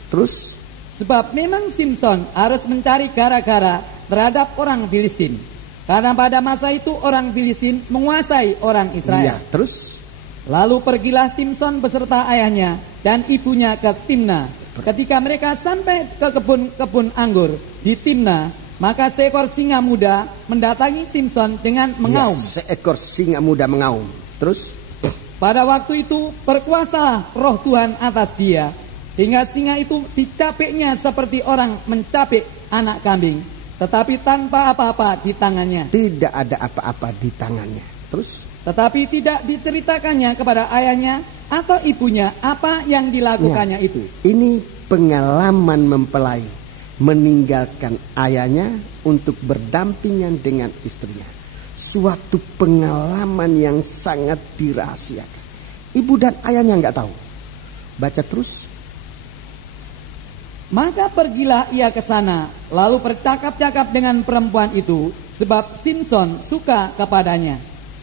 Terus? Sebab memang Simson harus mencari gara-gara terhadap orang Filistin. Karena pada masa itu orang Filistin menguasai orang Israel. Iya, terus? Lalu pergilah Simson beserta ayahnya dan ibunya ke Timna. Ketika mereka sampai ke kebun anggur di Timna, maka seekor singa muda mendatangi Simson dengan mengaum. Ya, seekor singa muda mengaum. Terus? Pada waktu itu berkuasalah roh Tuhan atas dia, sehingga singa itu dicapiknya seperti orang mencapik anak kambing, tetapi tanpa apa-apa di tangannya. Tidak ada apa-apa di tangannya. Terus? Tetapi tidak diceritakannya kepada ayahnya atau ibunya apa yang dilakukannya itu. Ini pengalaman mempelai meninggalkan ayahnya untuk berdampingan dengan istrinya. Suatu pengalaman yang sangat dirahasiakan. Ibu dan ayahnya nggak tahu. Baca terus. Maka pergilah ia ke sana, lalu bercakap-cakap dengan perempuan itu, sebab Simson suka kepadanya.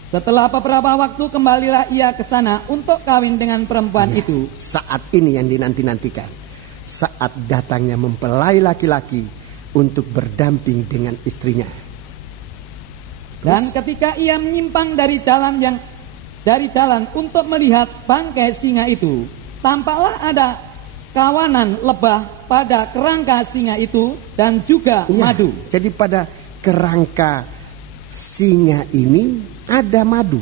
Setelah beberapa waktu kembalilah ia ke sana untuk kawin dengan perempuan itu. Saat ini yang dinanti-nantikan. Saat datangnya mempelai laki-laki untuk berdamping dengan istrinya. Dan ketika ia menyimpang dari jalan untuk melihat bangkai singa itu, tampaklah ada kawanan lebah pada kerangka singa itu dan juga madu. Jadi pada kerangka singa ini ada madu.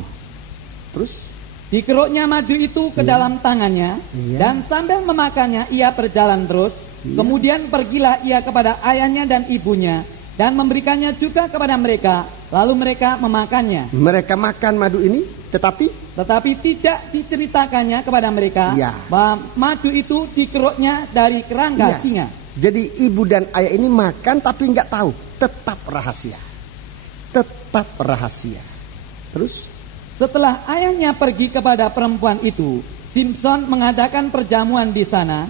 Terus? Dikeruknya madu itu ke dalam tangannya, dan sambil memakannya ia berjalan terus. Kemudian pergilah ia kepada ayahnya dan ibunya dan memberikannya juga kepada mereka. Lalu mereka memakannya. Mereka makan madu ini, tetapi tidak diceritakannya kepada mereka bahwa madu itu dikeruknya dari kerangka singa. Jadi ibu dan ayah ini makan tapi nggak tahu, tetap rahasia. Tetap rahasia. Terus? Setelah ayahnya pergi kepada perempuan itu, Simson mengadakan perjamuan di sana,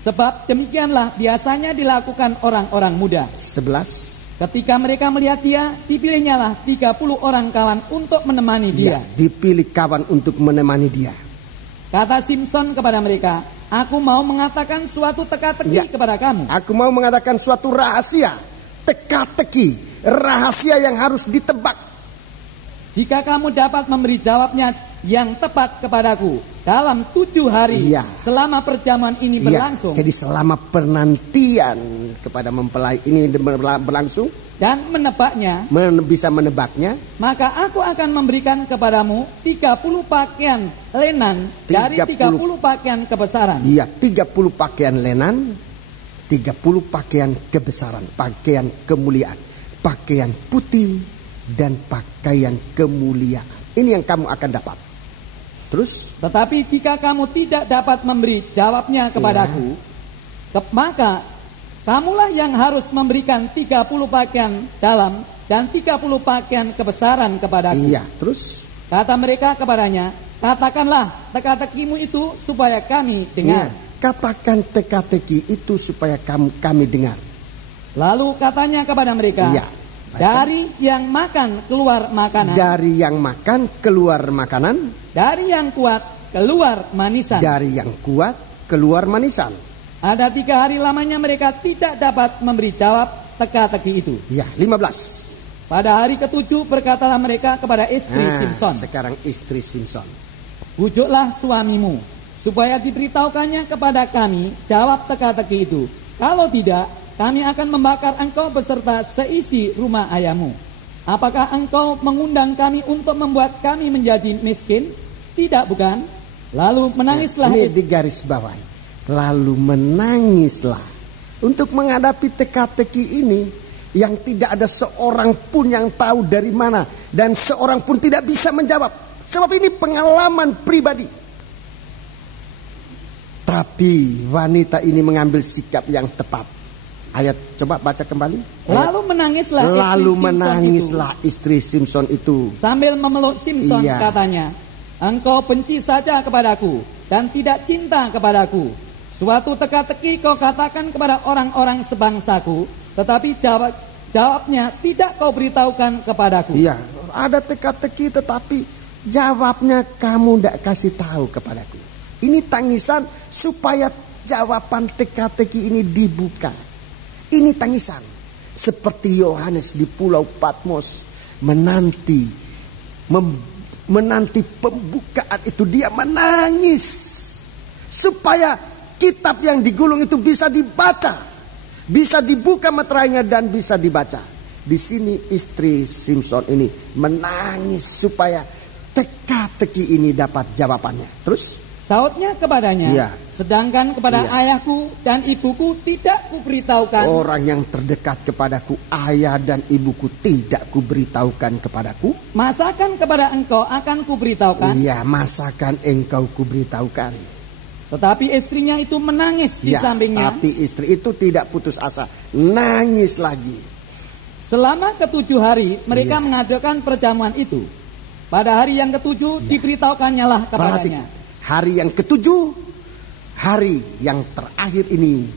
sebab demikianlah biasanya dilakukan orang-orang muda. 11. Ketika mereka melihat dia, dipilihnyalah 30 orang kawan untuk menemani dia. Dipilih kawan untuk menemani dia. Kata Simson kepada mereka, aku mau mengatakan suatu teka-teki kepada kamu. Aku mau mengadakan suatu rahasia, teka-teki, rahasia yang harus ditebak. Jika kamu dapat memberi jawabnya yang tepat kepadaku dalam 7 hari selama perjamuan ini berlangsung. Jadi selama penantian kepada mempelai ini berlangsung dan menebaknya, bisa menebaknya, maka aku akan memberikan kepadamu 30 pakaian lenan dari 30 pakaian kebesaran. Iya, 30 pakaian lenan, 30 pakaian kebesaran, pakaian kemuliaan, pakaian putih dan pakaian kemuliaan. Ini yang kamu akan dapat. Terus, tetapi jika kamu tidak dapat memberi jawabnya kepadaku, maka kamulah yang harus memberikan 30 pakaian dalam dan 30 pakaian kebesaran kepadaku. Iya, terus kata mereka kepadanya, katakanlah teka-tekimu itu supaya kami dengar. Katakan teka-teki itu supaya kami dengar. Lalu katanya kepada mereka, dari yang makan keluar makanan. Dari yang makan keluar makanan. Dari yang kuat keluar manisan. Dari yang kuat keluar manisan. Ada 3 hari lamanya mereka tidak dapat memberi jawab teka-teki itu. Ya, 15. Pada hari ke-7 berkatalah mereka kepada istri Simson. Sekarang istri Simson. Bujuklah suamimu supaya diberitahukannya kepada kami jawab teka-teki itu. Kalau tidak, kami akan membakar engkau beserta seisi rumah ayahmu. Apakah engkau mengundang kami untuk membuat kami menjadi miskin? Tidak, bukan? Lalu menangislah. Ini di garis bawah. Lalu menangislah. Untuk menghadapi teka-teki ini yang tidak ada seorang pun yang tahu dari mana dan seorang pun tidak bisa menjawab. Sebab ini pengalaman pribadi. Tapi wanita ini mengambil sikap yang tepat. Ayat, coba baca kembali. Lalu menangislah istri Simson itu. Sambil memeluk Simson katanya, engkau benci saja kepadaku dan tidak cinta kepadaku. Suatu teka-teki kau katakan kepada orang-orang sebangsaku, tetapi jawabnya tidak kau beritahukan kepadaku. Iya, ada teka-teki tetapi jawabnya kamu tidak kasih tahu kepadaku. Ini tangisan supaya jawaban teka-teki ini dibuka. Ini tangisan. Seperti Yohanes di Pulau Patmos menanti pembukaan itu, dia menangis supaya kitab yang digulung itu bisa dibaca, bisa dibuka meterainya dan bisa dibaca. Di sini istri Simson ini menangis supaya teka-teki ini dapat jawabannya. Terus sautnya kepadanya, sedangkan kepada ayahku dan ibuku tidak kuberitahukan. Orang yang terdekat kepadaku, ayah dan ibuku tidak kuberitahukan kepadaku. Masakan kepada engkau akan kuberitahukan. Iya, masakan engkau kuberitahukan. Tetapi istrinya itu menangis di sampingnya. Tapi istri itu tidak putus asa, nangis lagi. Selama ke-7 hari mereka mengadakan perjamuan itu. Pada hari yang ke-7 diberitahukannya lah kepadanya. Hari yang ke-7, hari yang terakhir ini,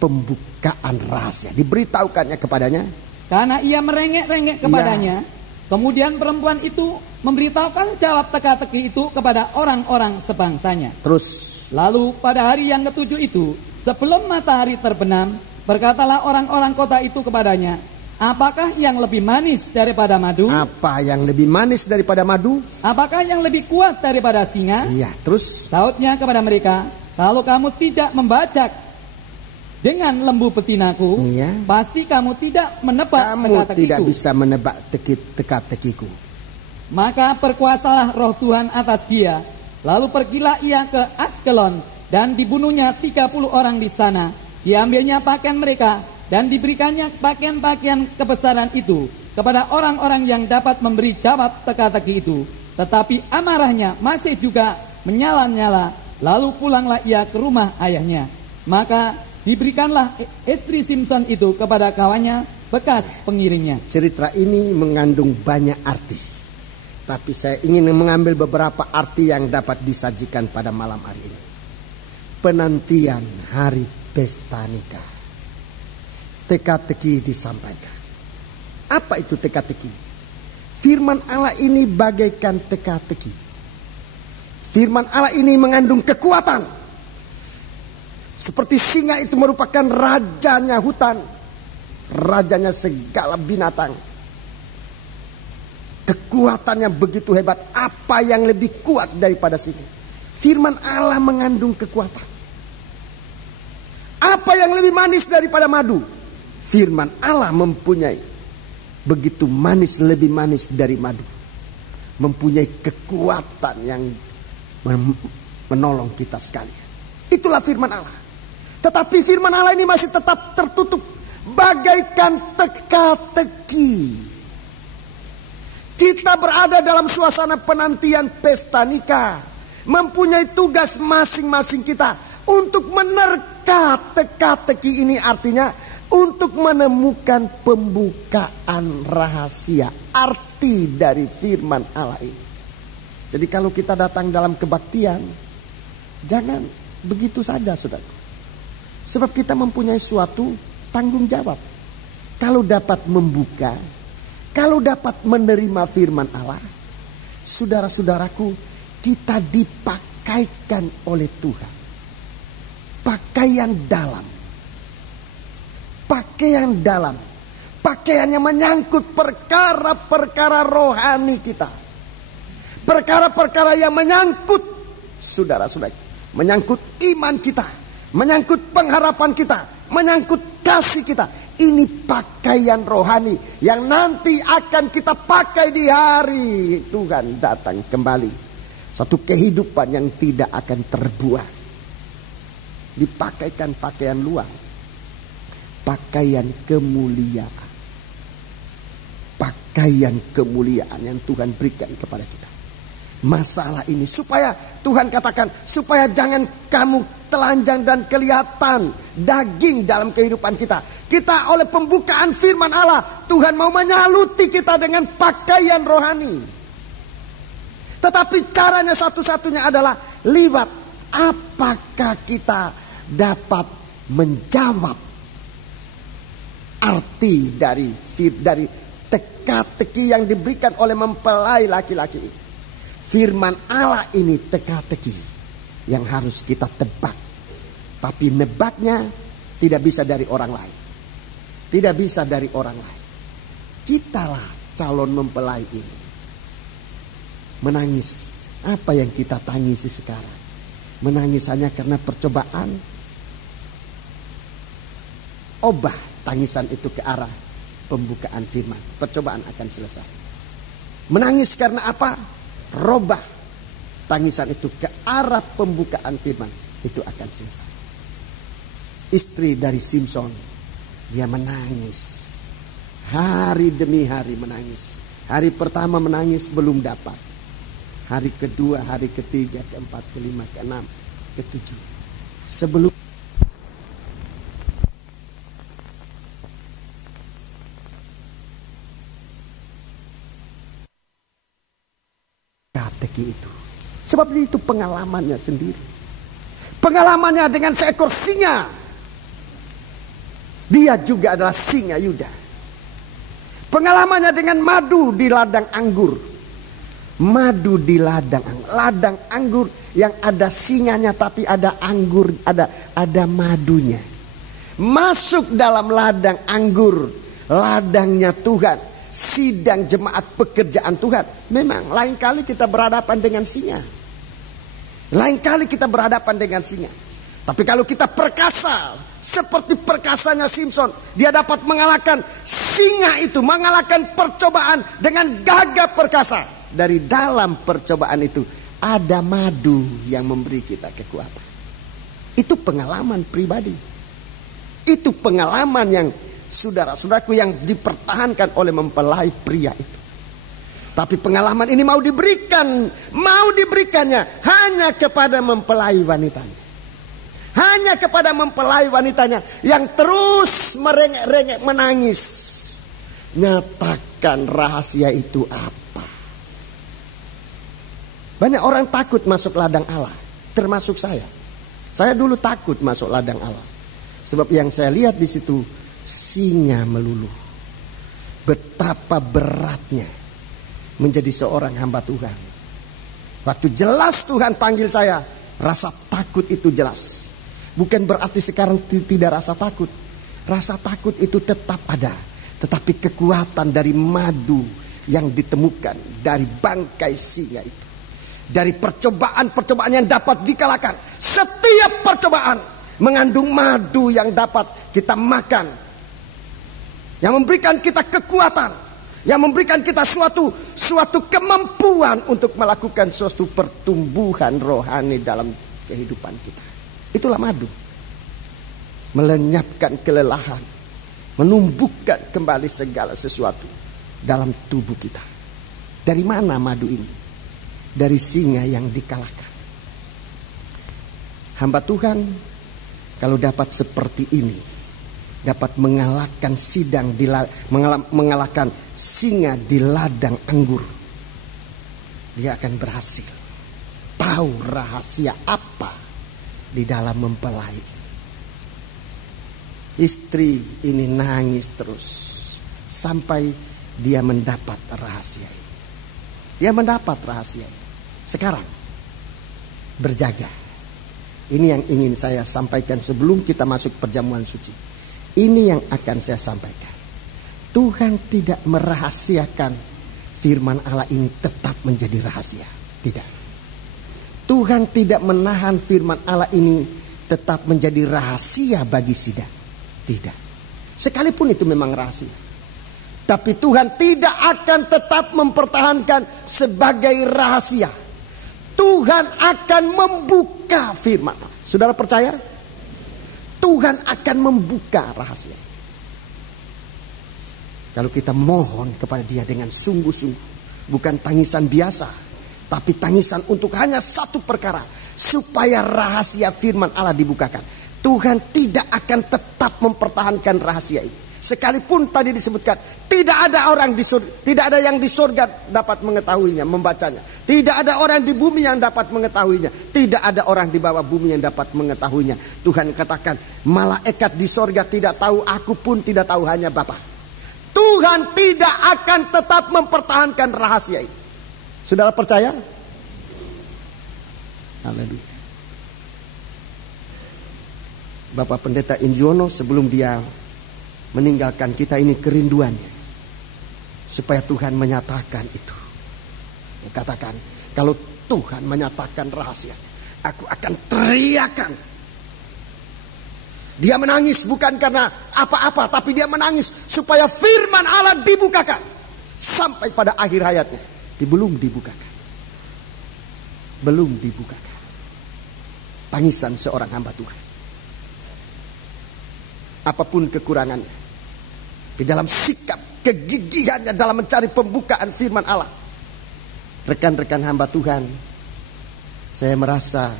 pembukaan rahasia diberitahukannya kepadanya. Karena ia merengek-rengek kepadanya, kemudian perempuan itu memberitahukan jawab teka-teki itu kepada orang-orang sebangsanya. Terus, lalu pada hari yang ke-7 itu, sebelum matahari terbenam, berkatalah orang-orang kota itu kepadanya, apakah yang lebih manis daripada madu? Apa yang lebih manis daripada madu? Apakah yang lebih kuat daripada singa? Iya, terus sautnya kepada mereka, kalau kamu tidak membajak dengan lembu betinaku, pasti kamu tidak menebak teka-tekiku. Kamu tidak bisa menebak teka-tekiku. Maka berkuasalah roh Tuhan atas dia. Lalu pergilah ia ke Askelon dan dibunuhnya 30 orang di sana. Diambilnya pakaian mereka dan diberikannya pakaian-pakaian kebesaran itu kepada orang-orang yang dapat memberi jawab teka-teki itu. Tetapi amarahnya masih juga menyala-nyala. Lalu pulanglah ia ke rumah ayahnya. Maka diberikanlah istri Simson itu kepada kawannya bekas pengiringnya. Cerita ini mengandung banyak arti. Tapi saya ingin mengambil beberapa arti yang dapat disajikan pada malam hari ini. Penantian hari pesta nikah. Teka-teki disampaikan. Apa itu teka-teki? Firman Allah ini bagaikan teka-teki. Firman Allah ini mengandung kekuatan. Seperti singa itu merupakan rajanya hutan, rajanya segala binatang. Kekuatannya begitu hebat. Apa yang lebih kuat daripada singa? Firman Allah mengandung kekuatan. Apa yang lebih manis daripada madu? Firman Allah mempunyai begitu manis, lebih manis dari madu. Mempunyai kekuatan yang menolong kita sekalian. Itulah firman Allah. Tetapi firman Allah ini masih tetap tertutup bagaikan teka-teki. Kita berada dalam suasana penantian pesta nikah. Mempunyai tugas masing-masing kita untuk menerka teka-teki ini, artinya untuk menemukan pembukaan rahasia arti dari firman Allah ini. Jadi kalau kita datang dalam kebaktian, jangan begitu saja, saudara. Sebab kita mempunyai suatu tanggung jawab. Kalau dapat membuka, kalau dapat menerima firman Allah, saudara-saudaraku, kita dipakaikan oleh Tuhan. Pakaian dalam. Pakaian dalam. Pakaiannya menyangkut perkara-perkara rohani kita. Perkara-perkara yang menyangkut saudara-saudara. Menyangkut iman kita. Menyangkut pengharapan kita. Menyangkut kasih kita. Ini pakaian rohani yang nanti akan kita pakai di hari Tuhan datang kembali. Satu kehidupan yang tidak akan terbuang. Dipakaikan pakaian luar. Pakaian kemuliaan. Pakaian kemuliaan yang Tuhan berikan kepada kita. Masalah ini supaya Tuhan katakan, supaya jangan kamu telanjang dan kelihatan daging dalam kehidupan kita. Kita oleh pembukaan firman Allah, Tuhan mau menyaluti kita dengan pakaian rohani. Tetapi caranya satu-satunya adalah lewat apakah kita dapat menjawab arti dari teka-teki yang diberikan oleh mempelai laki-laki ini. Firman Allah ini teka-teki yang harus kita tebak. Tapi nebaknya tidak bisa dari orang lain. Tidak bisa dari orang lain. Kitalah calon mempelai ini. Menangis. Apa yang kita tangisi sekarang? Menangis hanya karena percobaan? Obah tangisan itu ke arah pembukaan firman. Percobaan akan selesai. Menangis karena apa? Robah tangisan itu ke arah pembukaan firman. Itu akan selesai. Istri dari Simson, dia menangis. Hari demi hari menangis. Hari pertama menangis belum dapat. Hari kedua, hari ketiga, keempat, kelima, keenam, ketujuh. Sebelum teka-teki itu. Sebab itu pengalamannya sendiri. Pengalamannya dengan seekor singa. Dia juga adalah singa Yuda. Pengalamannya dengan madu di ladang anggur. Madu di ladang anggur yang ada singanya tapi ada anggur, ada madunya. Masuk dalam ladang anggur, ladangnya Tuhan, sidang jemaat pekerjaan Tuhan. Memang lain kali kita berhadapan dengan singa. Lain kali kita berhadapan dengan singa. Tapi kalau kita perkasa, seperti perkasanya Simson, dia dapat mengalahkan singa itu, mengalahkan percobaan dengan gagah perkasa. Dari dalam percobaan itu ada madu yang memberi kita kekuatan. Itu pengalaman pribadi. Itu pengalaman yang saudara-saudaraku yang dipertahankan oleh mempelai pria itu. Tapi pengalaman ini mau diberikannya hanya kepada mempelai wanitanya. Hanya kepada mempelai wanitanya yang terus merengek-rengek menangis. Nyatakan rahasia itu apa? Banyak orang takut masuk ladang Allah, termasuk saya. Saya dulu takut masuk ladang Allah. Sebab yang saya lihat di situ singa meluluh. Betapa beratnya menjadi seorang hamba Tuhan. Waktu jelas Tuhan panggil saya, rasa takut itu jelas. Bukan berarti sekarang tidak rasa takut. Rasa takut itu tetap ada. Tetapi kekuatan dari madu yang ditemukan dari bangkai singa itu, dari percobaan-percobaan yang dapat dikalahkan. Setiap percobaan mengandung madu yang dapat kita makan, yang memberikan kita kekuatan, yang memberikan kita suatu kemampuan untuk melakukan suatu pertumbuhan rohani dalam kehidupan kita. Itulah madu. Melenyapkan kelelahan, menumbuhkan kembali segala sesuatu dalam tubuh kita. Dari mana madu ini? Dari singa yang dikalahkan. Hamba Tuhan kalau dapat seperti ini, dapat mengalahkan mengalahkan singa di ladang anggur, dia akan berhasil. Tahu rahasia apa di dalam mempelai. Istri ini nangis terus sampai dia mendapat rahasia ini. Dia mendapat rahasia ini. Sekarang berjaga. Ini yang ingin saya sampaikan sebelum kita masuk perjamuan suci. Ini yang akan saya sampaikan. Tuhan tidak merahasiakan firman Allah ini tetap menjadi rahasia. Tidak. Tuhan tidak menahan firman Allah ini tetap menjadi rahasia bagi sidang. Tidak. Sekalipun itu memang rahasia. Tapi Tuhan tidak akan tetap mempertahankan sebagai rahasia. Tuhan akan membuka firman. Saudara percaya? Tuhan akan membuka rahasia. Kalau kita mohon kepada Dia dengan sungguh-sungguh, bukan tangisan biasa, tapi tangisan untuk hanya satu perkara, supaya rahasia firman Allah dibukakan. Tuhan tidak akan tetap mempertahankan rahasia ini. Sekalipun tadi disebutkan tidak ada orang di surga, tidak ada yang di surga dapat mengetahuinya, membacanya. Tidak ada orang di bumi yang dapat mengetahuinya. Tidak ada orang di bawah bumi yang dapat mengetahuinya. Tuhan katakan, malaikat di surga tidak tahu, aku pun tidak tahu, hanya Bapa. Tuhan tidak akan tetap mempertahankan rahasia ini. Saudara percaya? Haleluya. Bapak Pendeta Injono sebelum dia meninggalkan kita, ini kerinduannya supaya Tuhan menyatakan itu. Dia katakan, kalau Tuhan menyatakan rahasia, aku akan teriakan. Dia menangis bukan karena apa-apa, tapi dia menangis supaya firman Allah dibukakan sampai pada akhir hayatnya. Belum dibukakan. Belum dibukakan. Tangisan seorang hamba Tuhan. Apapun kekurangannya, di dalam sikap kegigihannya dalam mencari pembukaan firman Allah. Rekan-rekan hamba Tuhan, saya merasa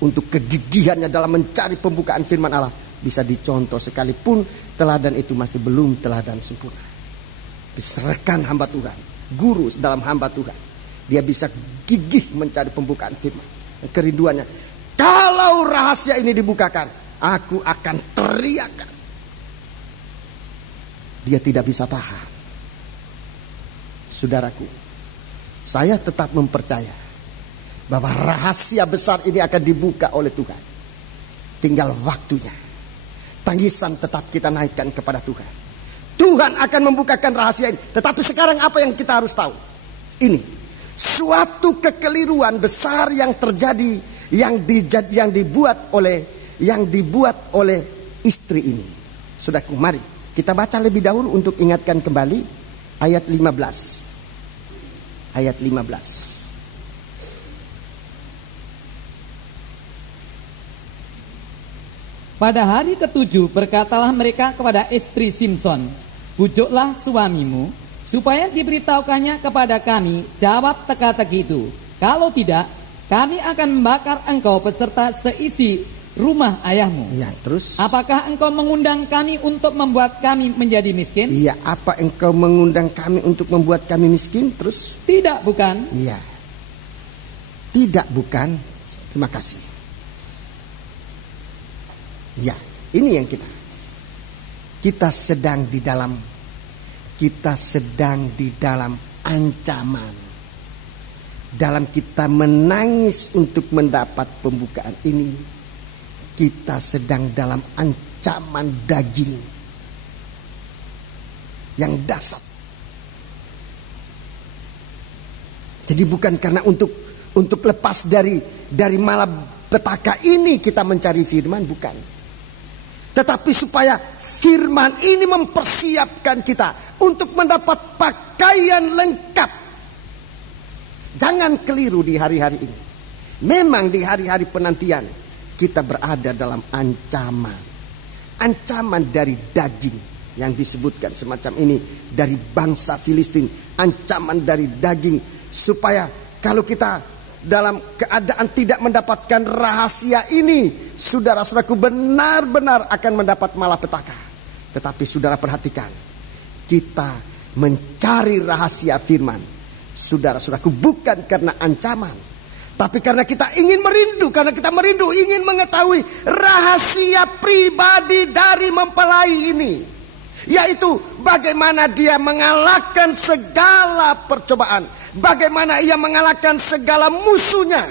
untuk kegigihannya dalam mencari pembukaan firman Allah bisa dicontoh, sekalipun teladan itu masih belum teladan sempurna. Rekan hamba Tuhan, guru dalam hamba Tuhan, dia bisa gigih mencari pembukaan firman. Kerinduannya, kalau rahasia ini dibukakan, aku akan teriakan. Dia tidak bisa tahan. Saudaraku, saya tetap mempercaya bahwa rahasia besar ini akan dibuka oleh Tuhan. Tinggal waktunya. Tangisan tetap kita naikkan kepada Tuhan. Tuhan akan membukakan rahasia ini. Tetapi sekarang apa yang kita harus tahu? Ini suatu kekeliruan besar yang terjadi, yang dibuat oleh istri ini. Saudaraku, mari kita baca lebih dahulu untuk ingatkan kembali ayat 15. Ayat 15. Pada hari ke-7 berkatalah mereka kepada istri Simson, bujuklah suamimu supaya diberitahukannya kepada kami jawab teka-teki itu. Kalau tidak, kami akan membakar engkau beserta seisi rumah ayahmu. Ya, terus? Apakah engkau mengundang kami untuk membuat kami menjadi miskin? Iya, apa engkau mengundang kami untuk membuat kami miskin? Terus? Tidak, bukan? Iya. Tidak, bukan. Terima kasih. Ya, ini yang kita sedang di dalam ancaman. Dalam kita menangis untuk mendapat pembukaan ini, kita sedang dalam ancaman daging yang dahsyat. Jadi bukan karena untuk lepas dari malapetaka ini kita mencari firman, bukan. Tetapi supaya firman ini mempersiapkan kita untuk mendapat pakaian lengkap. Jangan keliru di hari-hari ini. Memang di hari-hari penantian kita berada dalam ancaman. Ancaman dari daging yang disebutkan semacam ini, dari bangsa Filistin. Ancaman dari daging, supaya kalau kita dalam keadaan tidak mendapatkan rahasia ini, saudara-saudaraku, benar-benar akan mendapat malapetaka. Tetapi saudara perhatikan, kita mencari rahasia firman, saudara-saudaraku, bukan karena ancaman, tapi karena kita ingin merindu. Karena kita merindu ingin mengetahui rahasia pribadi dari mempelai ini, yaitu bagaimana dia mengalahkan segala percobaan, bagaimana ia mengalahkan segala musuhnya.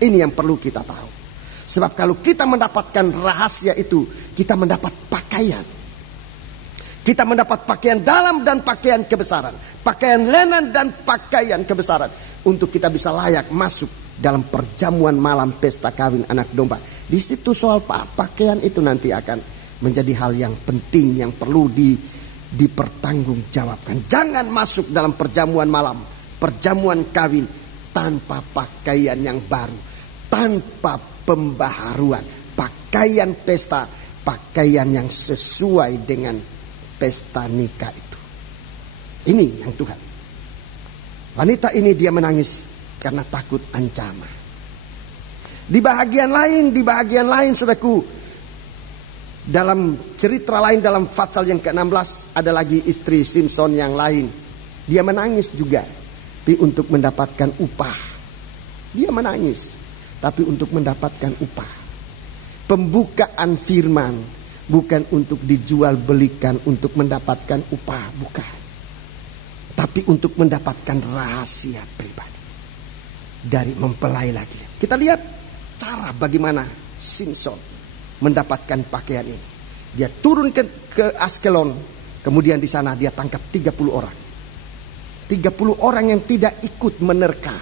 Ini yang perlu kita tahu. Sebab kalau kita mendapatkan rahasia itu, kita mendapat pakaian. Kita mendapat pakaian dalam dan pakaian kebesaran, pakaian lenan dan pakaian kebesaran, untuk kita bisa layak masuk dalam perjamuan malam pesta kawin anak domba. Di situ soal pakaian itu nanti akan menjadi hal yang penting yang perlu dipertanggungjawabkan. Jangan masuk dalam perjamuan malam, perjamuan kawin tanpa pakaian yang baru, tanpa pembaharuan, pakaian pesta, pakaian yang sesuai dengan pesta nikah itu. Ini yang Tuhan. Wanita ini dia menangis karena takut ancaman. Di bahagian lain, saudaraku, dalam cerita lain, dalam Fatsal yang ke-16, ada lagi istri Simson yang lain. Dia menangis juga, tapi untuk mendapatkan upah. Dia menangis, tapi untuk mendapatkan upah. Pembukaan firman bukan untuk dijual belikan untuk mendapatkan upah, bukan. Tapi untuk mendapatkan rahasia pribadi dari mempelai lagi. Kita lihat cara bagaimana Simson mendapatkan pakaian ini. Dia turun ke Askelon, kemudian di sana dia tangkap 30 orang. 30 orang yang tidak ikut menerka.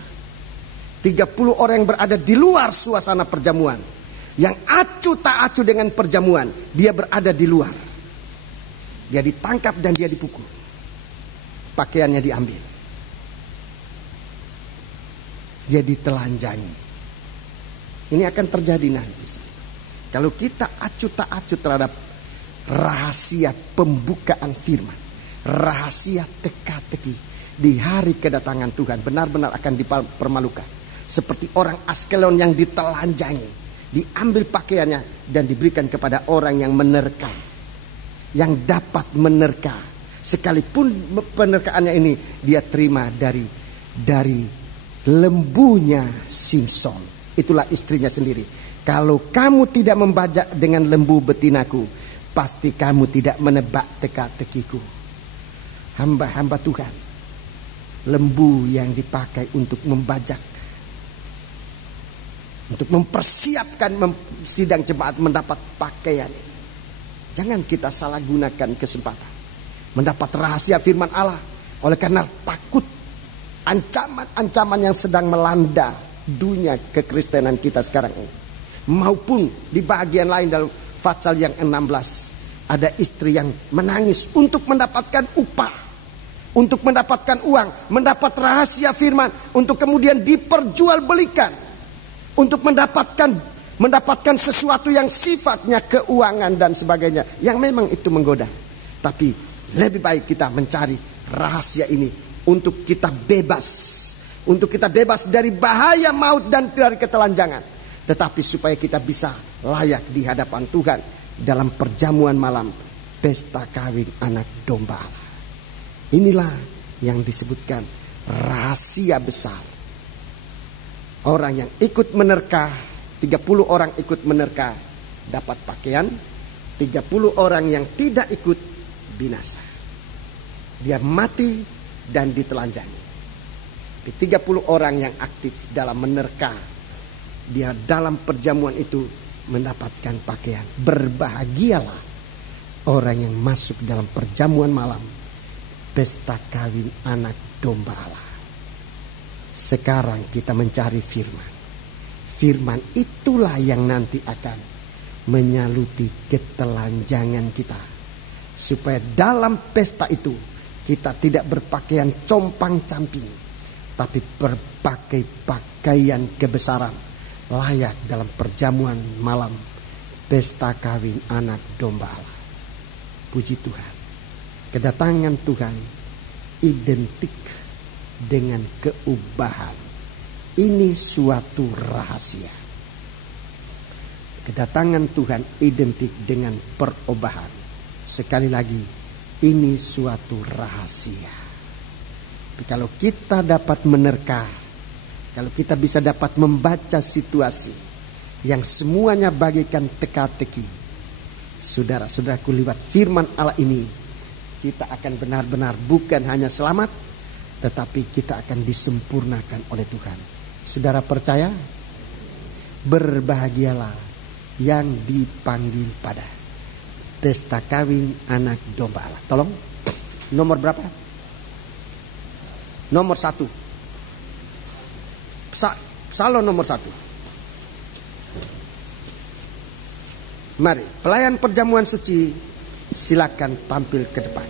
30 orang yang berada di luar suasana perjamuan. Yang acuh tak acuh dengan perjamuan, dia berada di luar. Dia ditangkap dan dia dipukul. Pakaiannya diambil. Dia ditelanjangi. Ini akan terjadi nanti. Kalau kita acuh tak acuh terhadap rahasia pembukaan firman, rahasia teka-teki di hari kedatangan Tuhan, benar-benar akan dipermalukan. Seperti orang Askelon yang ditelanjangi, diambil pakaiannya dan diberikan kepada orang yang menerka, yang dapat menerka. Sekalipun penerkaannya ini dia terima dari lembunya Simson. Itulah istrinya sendiri. Kalau kamu tidak membajak dengan lembu betinaku, pasti kamu tidak menebak teka-tekiku. Hamba-hamba Tuhan, lembu yang dipakai untuk membajak, untuk mempersiapkan sidang jemaat mendapat pakaian. Jangan kita salah gunakan kesempatan mendapat rahasia firman Allah, oleh karena takut ancaman-ancaman yang sedang melanda dunia kekristenan kita sekarang ini. Maupun di bagian lain dalam Fatsal yang 16, ada istri yang menangis untuk mendapatkan upah, untuk mendapatkan uang, mendapat rahasia firman, untuk kemudian diperjualbelikan, untuk mendapatkan sesuatu yang sifatnya keuangan dan sebagainya, yang memang itu menggoda. Tapi lebih baik kita mencari rahasia ini untuk kita bebas, untuk kita bebas dari bahaya maut dan dari ketelanjangan, tetapi supaya kita bisa layak di hadapan Tuhan dalam perjamuan malam pesta kawin anak domba Allah. Inilah yang disebutkan rahasia besar. Orang yang ikut menerka, 30 orang ikut menerka dapat pakaian, 30 orang yang tidak ikut binasa. Dia mati dan ditelanjangi. Di 30 orang yang aktif dalam menerka, dia dalam perjamuan itu mendapatkan pakaian. Berbahagialah orang yang masuk dalam perjamuan malam pesta kawin anak domba Allah. Sekarang kita mencari firman. Firman itulah yang nanti akan menyaluti ketelanjangan kita. Supaya dalam pesta itu kita tidak berpakaian compang-camping, tapi berpakai pakaian kebesaran layak dalam perjamuan malam pesta kawin anak domba Allah. Puji Tuhan. Kedatangan Tuhan identik dengan keubahan. Ini suatu rahasia. Kedatangan Tuhan identik dengan perubahan. Sekali lagi, ini suatu rahasia. Tapi kalau kita dapat menerka, kalau kita bisa dapat membaca situasi yang semuanya bagaikan teka-teki, saudara-saudaraku, lewat firman Allah ini kita akan benar-benar bukan hanya selamat, tetapi kita akan disempurnakan oleh Tuhan. Saudara percaya? Berbahagialah yang dipanggil pada pesta kawin anak domba Allah. Tolong, nomor berapa? Nomor 1. Psalm nomor 1. Mari, pelayan perjamuan suci, silakan tampil ke depan.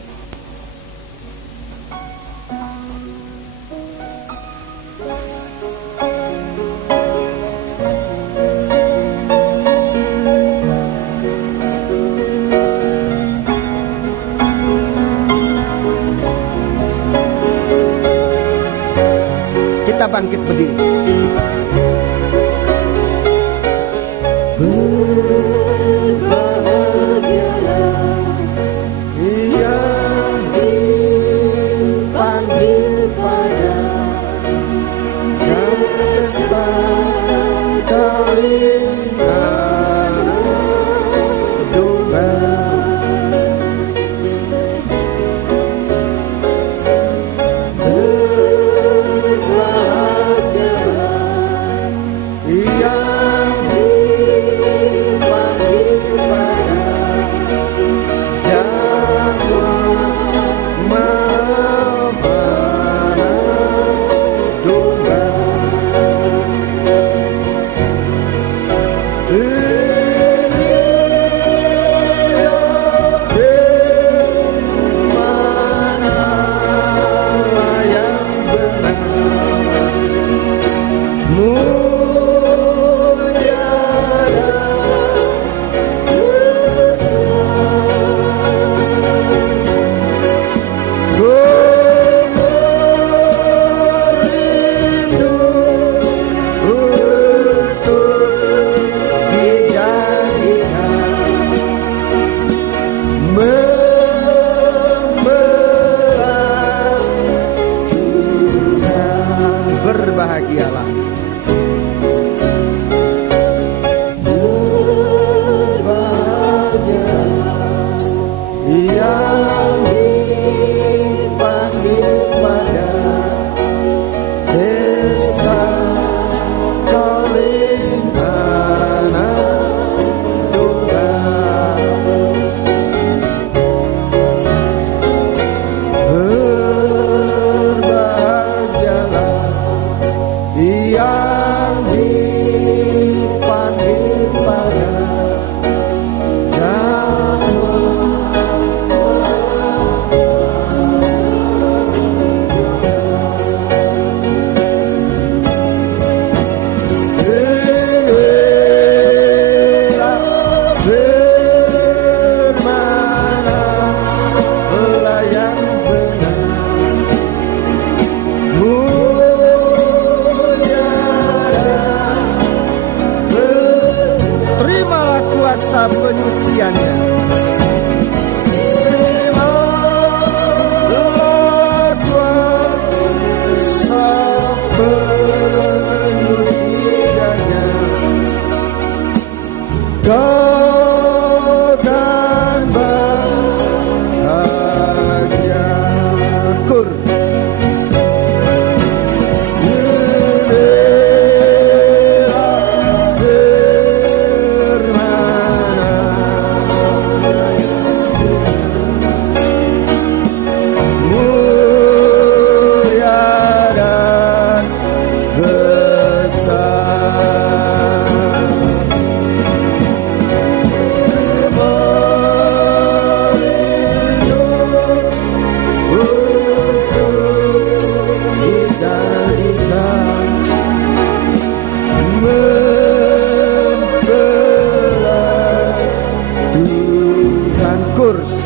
Kita bangkit berdiri.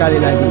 sekali lagi.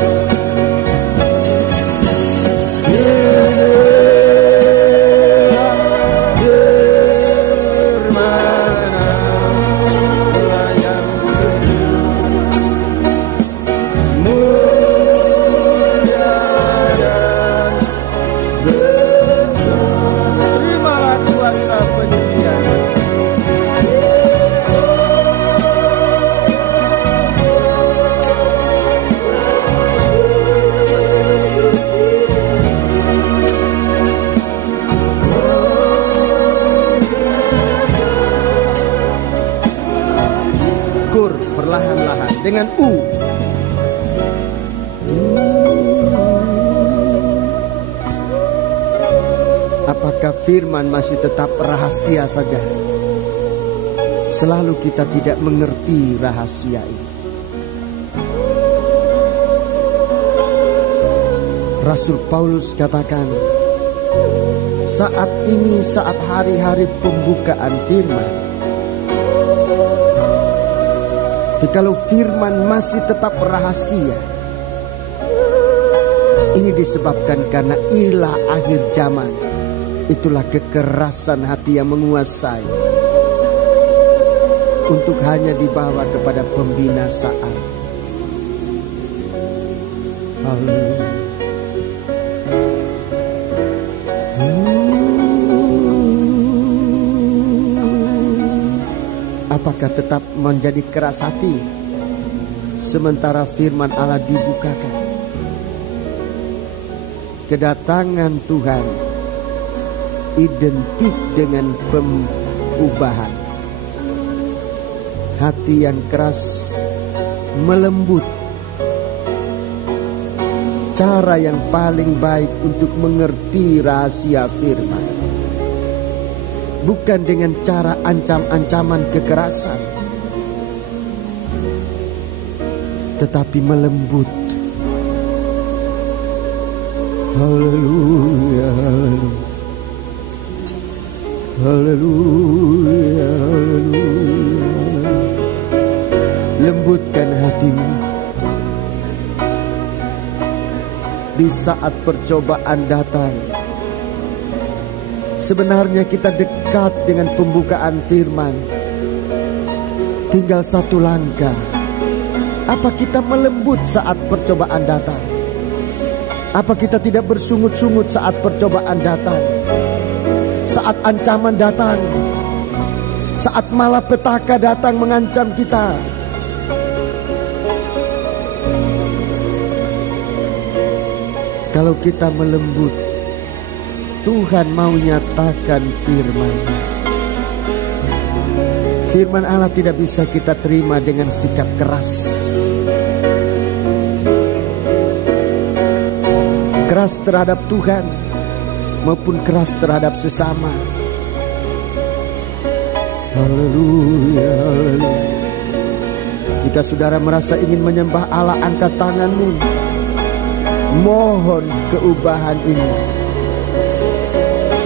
Perlahan-lahan dengan U. Apakah firman masih tetap rahasia saja? Selalu kita tidak mengerti rahasia ini. Rasul Paulus katakan, saat ini saat hari-hari pembukaan firman. Tapi kalau firman masih tetap rahasia, ini disebabkan karena ilah akhir zaman. Itulah kekerasan hati yang menguasai untuk hanya dibawa kepada pembinasaan. Haleluya. Apakah tetap menjadi keras hati sementara firman Allah dibukakan? Kedatangan Tuhan identik dengan perubahan. Hati yang keras melembut. Cara yang paling baik untuk mengerti rahasia firman bukan dengan cara ancam-ancaman kekerasan, tetapi melembut. Haleluya, haleluya, haleluya. Lembutkan hatimu di saat percobaan datang. Sebenarnya kita dekat dengan pembukaan firman. Tinggal satu langkah. Apa kita melembut saat percobaan datang? Apa kita tidak bersungut-sungut saat percobaan datang? Saat ancaman datang? Saat malapetaka datang mengancam kita? Kalau kita melembut, Tuhan mau nyatakan firman-Nya. Firman Allah tidak bisa kita terima dengan sikap keras. Keras terhadap Tuhan maupun keras terhadap sesama. Haleluya, haleluya. Jika saudara merasa ingin menyembah Allah, angkat tanganmu. Mohon keubahan ini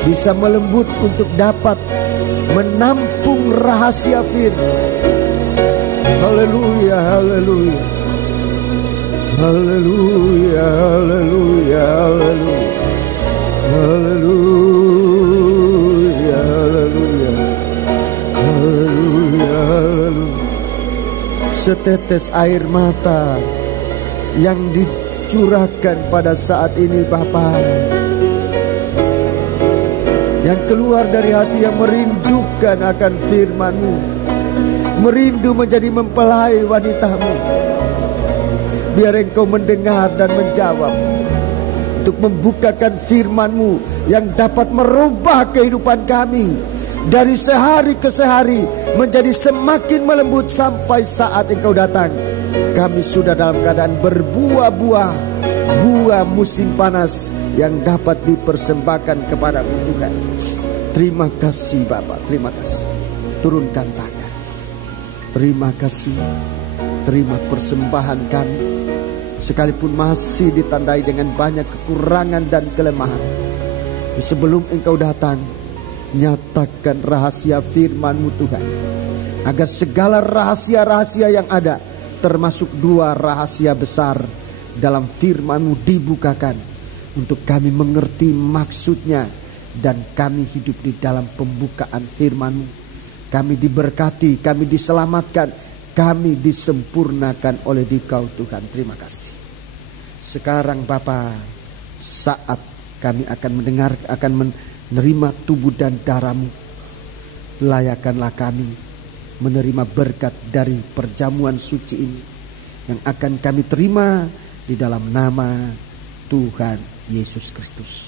bisa melembut untuk dapat menampung rahasia firman. Haleluya, haleluya, haleluya, haleluya, haleluya, haleluya, haleluya, haleluya, haleluya. Setetes air mata yang dicurahkan pada saat ini, Bapa, yang keluar dari hati yang merindukan akan firman-Mu, merindu menjadi mempelai wanita-Mu. Biar Engkau mendengar dan menjawab, untuk membukakan firman-Mu yang dapat merubah kehidupan kami dari sehari ke sehari menjadi semakin melembut sampai saat Engkau datang. Kami sudah dalam keadaan berbuah-buah, buah musim panas yang dapat dipersembahkan kepada Tuhan. Terima kasih Bapak, terima kasih. Turunkan tangan. Terima kasih. Terima persembahan kami, sekalipun masih ditandai dengan banyak kekurangan dan kelemahan. Sebelum Engkau datang, nyatakan rahasia firman-Mu Tuhan, agar segala rahasia-rahasia yang ada, termasuk dua rahasia besar, dalam firman-Mu dibukakan untuk kami mengerti maksudnya, dan kami hidup di dalam pembukaan firman-Mu. Kami diberkati, kami diselamatkan, kami disempurnakan oleh Dikau Tuhan. Terima kasih. Sekarang Bapa, saat kami akan menerima tubuh dan darah-Mu, layakkanlah kami menerima berkat dari perjamuan suci ini yang akan kami terima di dalam nama Tuhan Yesus Kristus.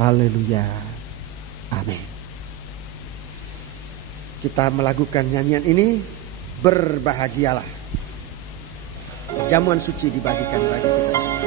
Haleluya. Amin. Kita melakukan nyanyian ini, berbahagialah. Jamuan suci dibagikan bagi kita semua.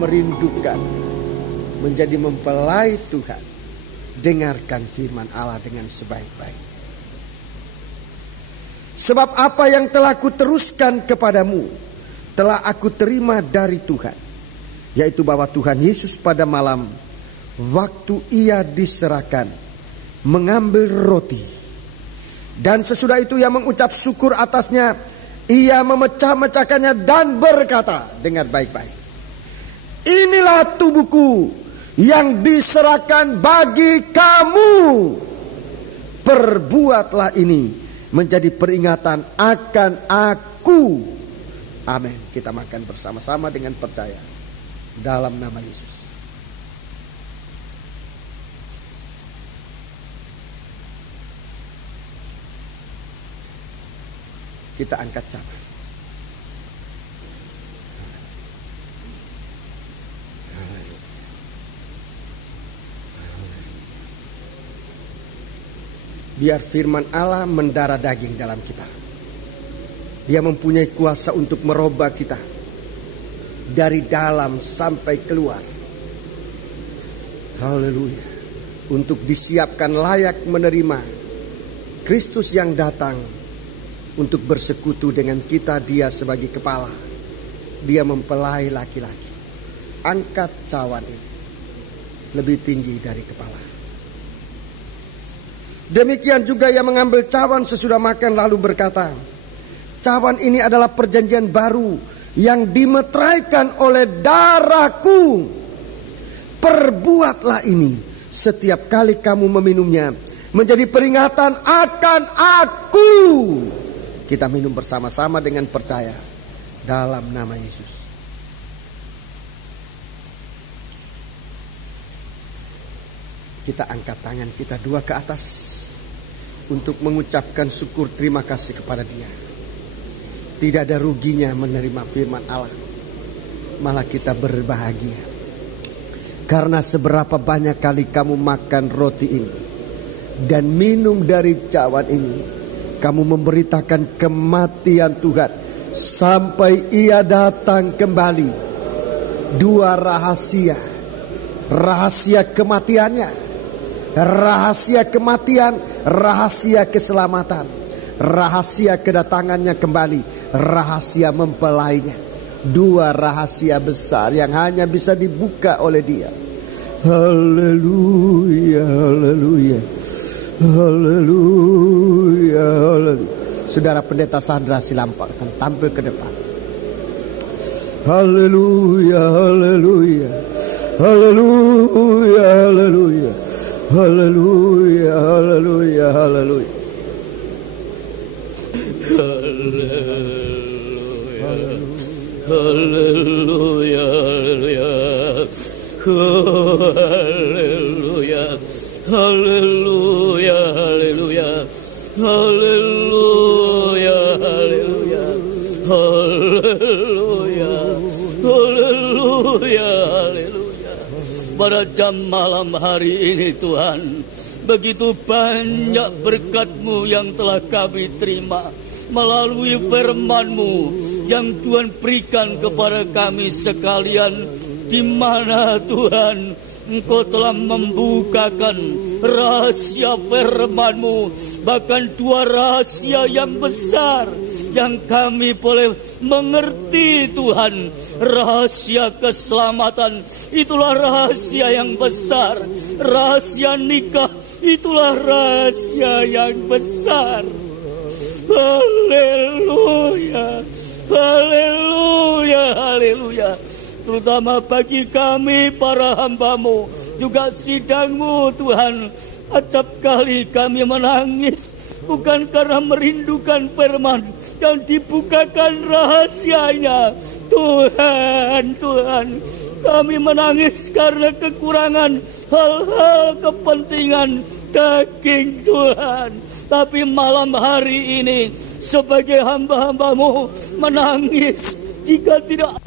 Merindukan menjadi mempelai Tuhan, dengarkan firman Allah dengan sebaik-baik. Sebab apa yang telah kuteruskan kepadamu telah aku terima dari Tuhan, yaitu bahwa Tuhan Yesus pada malam waktu ia diserahkan mengambil roti, dan sesudah itu ia mengucap syukur atasnya, ia memecah-mecahkannya dan berkata, dengar baik-baik, inilah tubuhku yang diserahkan bagi kamu. Perbuatlah ini menjadi peringatan akan aku. Amin. Kita makan bersama-sama dengan percaya dalam nama Yesus. Kita angkat cawan. Biar firman Allah mendarah daging dalam kita. Dia mempunyai kuasa untuk merubah kita dari dalam sampai keluar. Haleluya. Untuk disiapkan layak menerima Kristus yang datang untuk bersekutu dengan kita. Dia sebagai kepala, dia mempelai laki-laki. Angkat cawan ini lebih tinggi dari kepala. Demikian juga ia mengambil cawan sesudah makan lalu berkata, cawan ini adalah perjanjian baru yang dimeteraikan oleh darahku. Perbuatlah ini setiap kali kamu meminumnya menjadi peringatan akan aku. Kita minum bersama-sama dengan percaya dalam nama Yesus. Kita angkat tangan kita dua ke atas untuk mengucapkan syukur terima kasih kepada Dia. Tidak ada ruginya menerima firman Allah, malah kita berbahagia. Karena seberapa banyak kali kamu makan roti ini dan minum dari cawan ini, kamu memberitakan kematian Tuhan sampai Ia datang kembali. Dua rahasia. Rahasia kematiannya, rahasia kematian, rahasia keselamatan, rahasia kedatangannya kembali, rahasia mempelainya. dua rahasia besar yang hanya bisa dibuka oleh Dia. Haleluya, haleluya, haleluya, haleluya. Saudara Pendeta Sandra Silampang akan tampil ke depan. Haleluya, haleluya, haleluya, haleluya, haleluya, haleluya, haleluya. Haleluya, haleluya, haleluya, haleluya, haleluya, haleluya, haleluya, haleluya, haleluya. Pada jam malam hari ini Tuhan, begitu banyak berkat-Mu yang telah kami terima melalui firman-Mu yang Tuhan berikan kepada kami sekalian, di mana Tuhan Engkau telah membukakan rahasia firman-Mu, bahkan dua rahasia yang besar yang kami boleh mengerti Tuhan. Rahasia keselamatan itulah rahasia yang besar, rahasia nikah itulah rahasia yang besar. Haleluya, haleluya, haleluya. Terutama bagi kami para hamba-Mu, juga sidang-Mu Tuhan. Acap kali kami menangis, bukan karena merindukan firman yang dibukakan rahasianya. Tuhan, Tuhan, kami menangis karena kekurangan hal-hal kepentingan daging Tuhan. Tapi malam hari ini sebagai hamba-hamba-Mu menangis jika tidak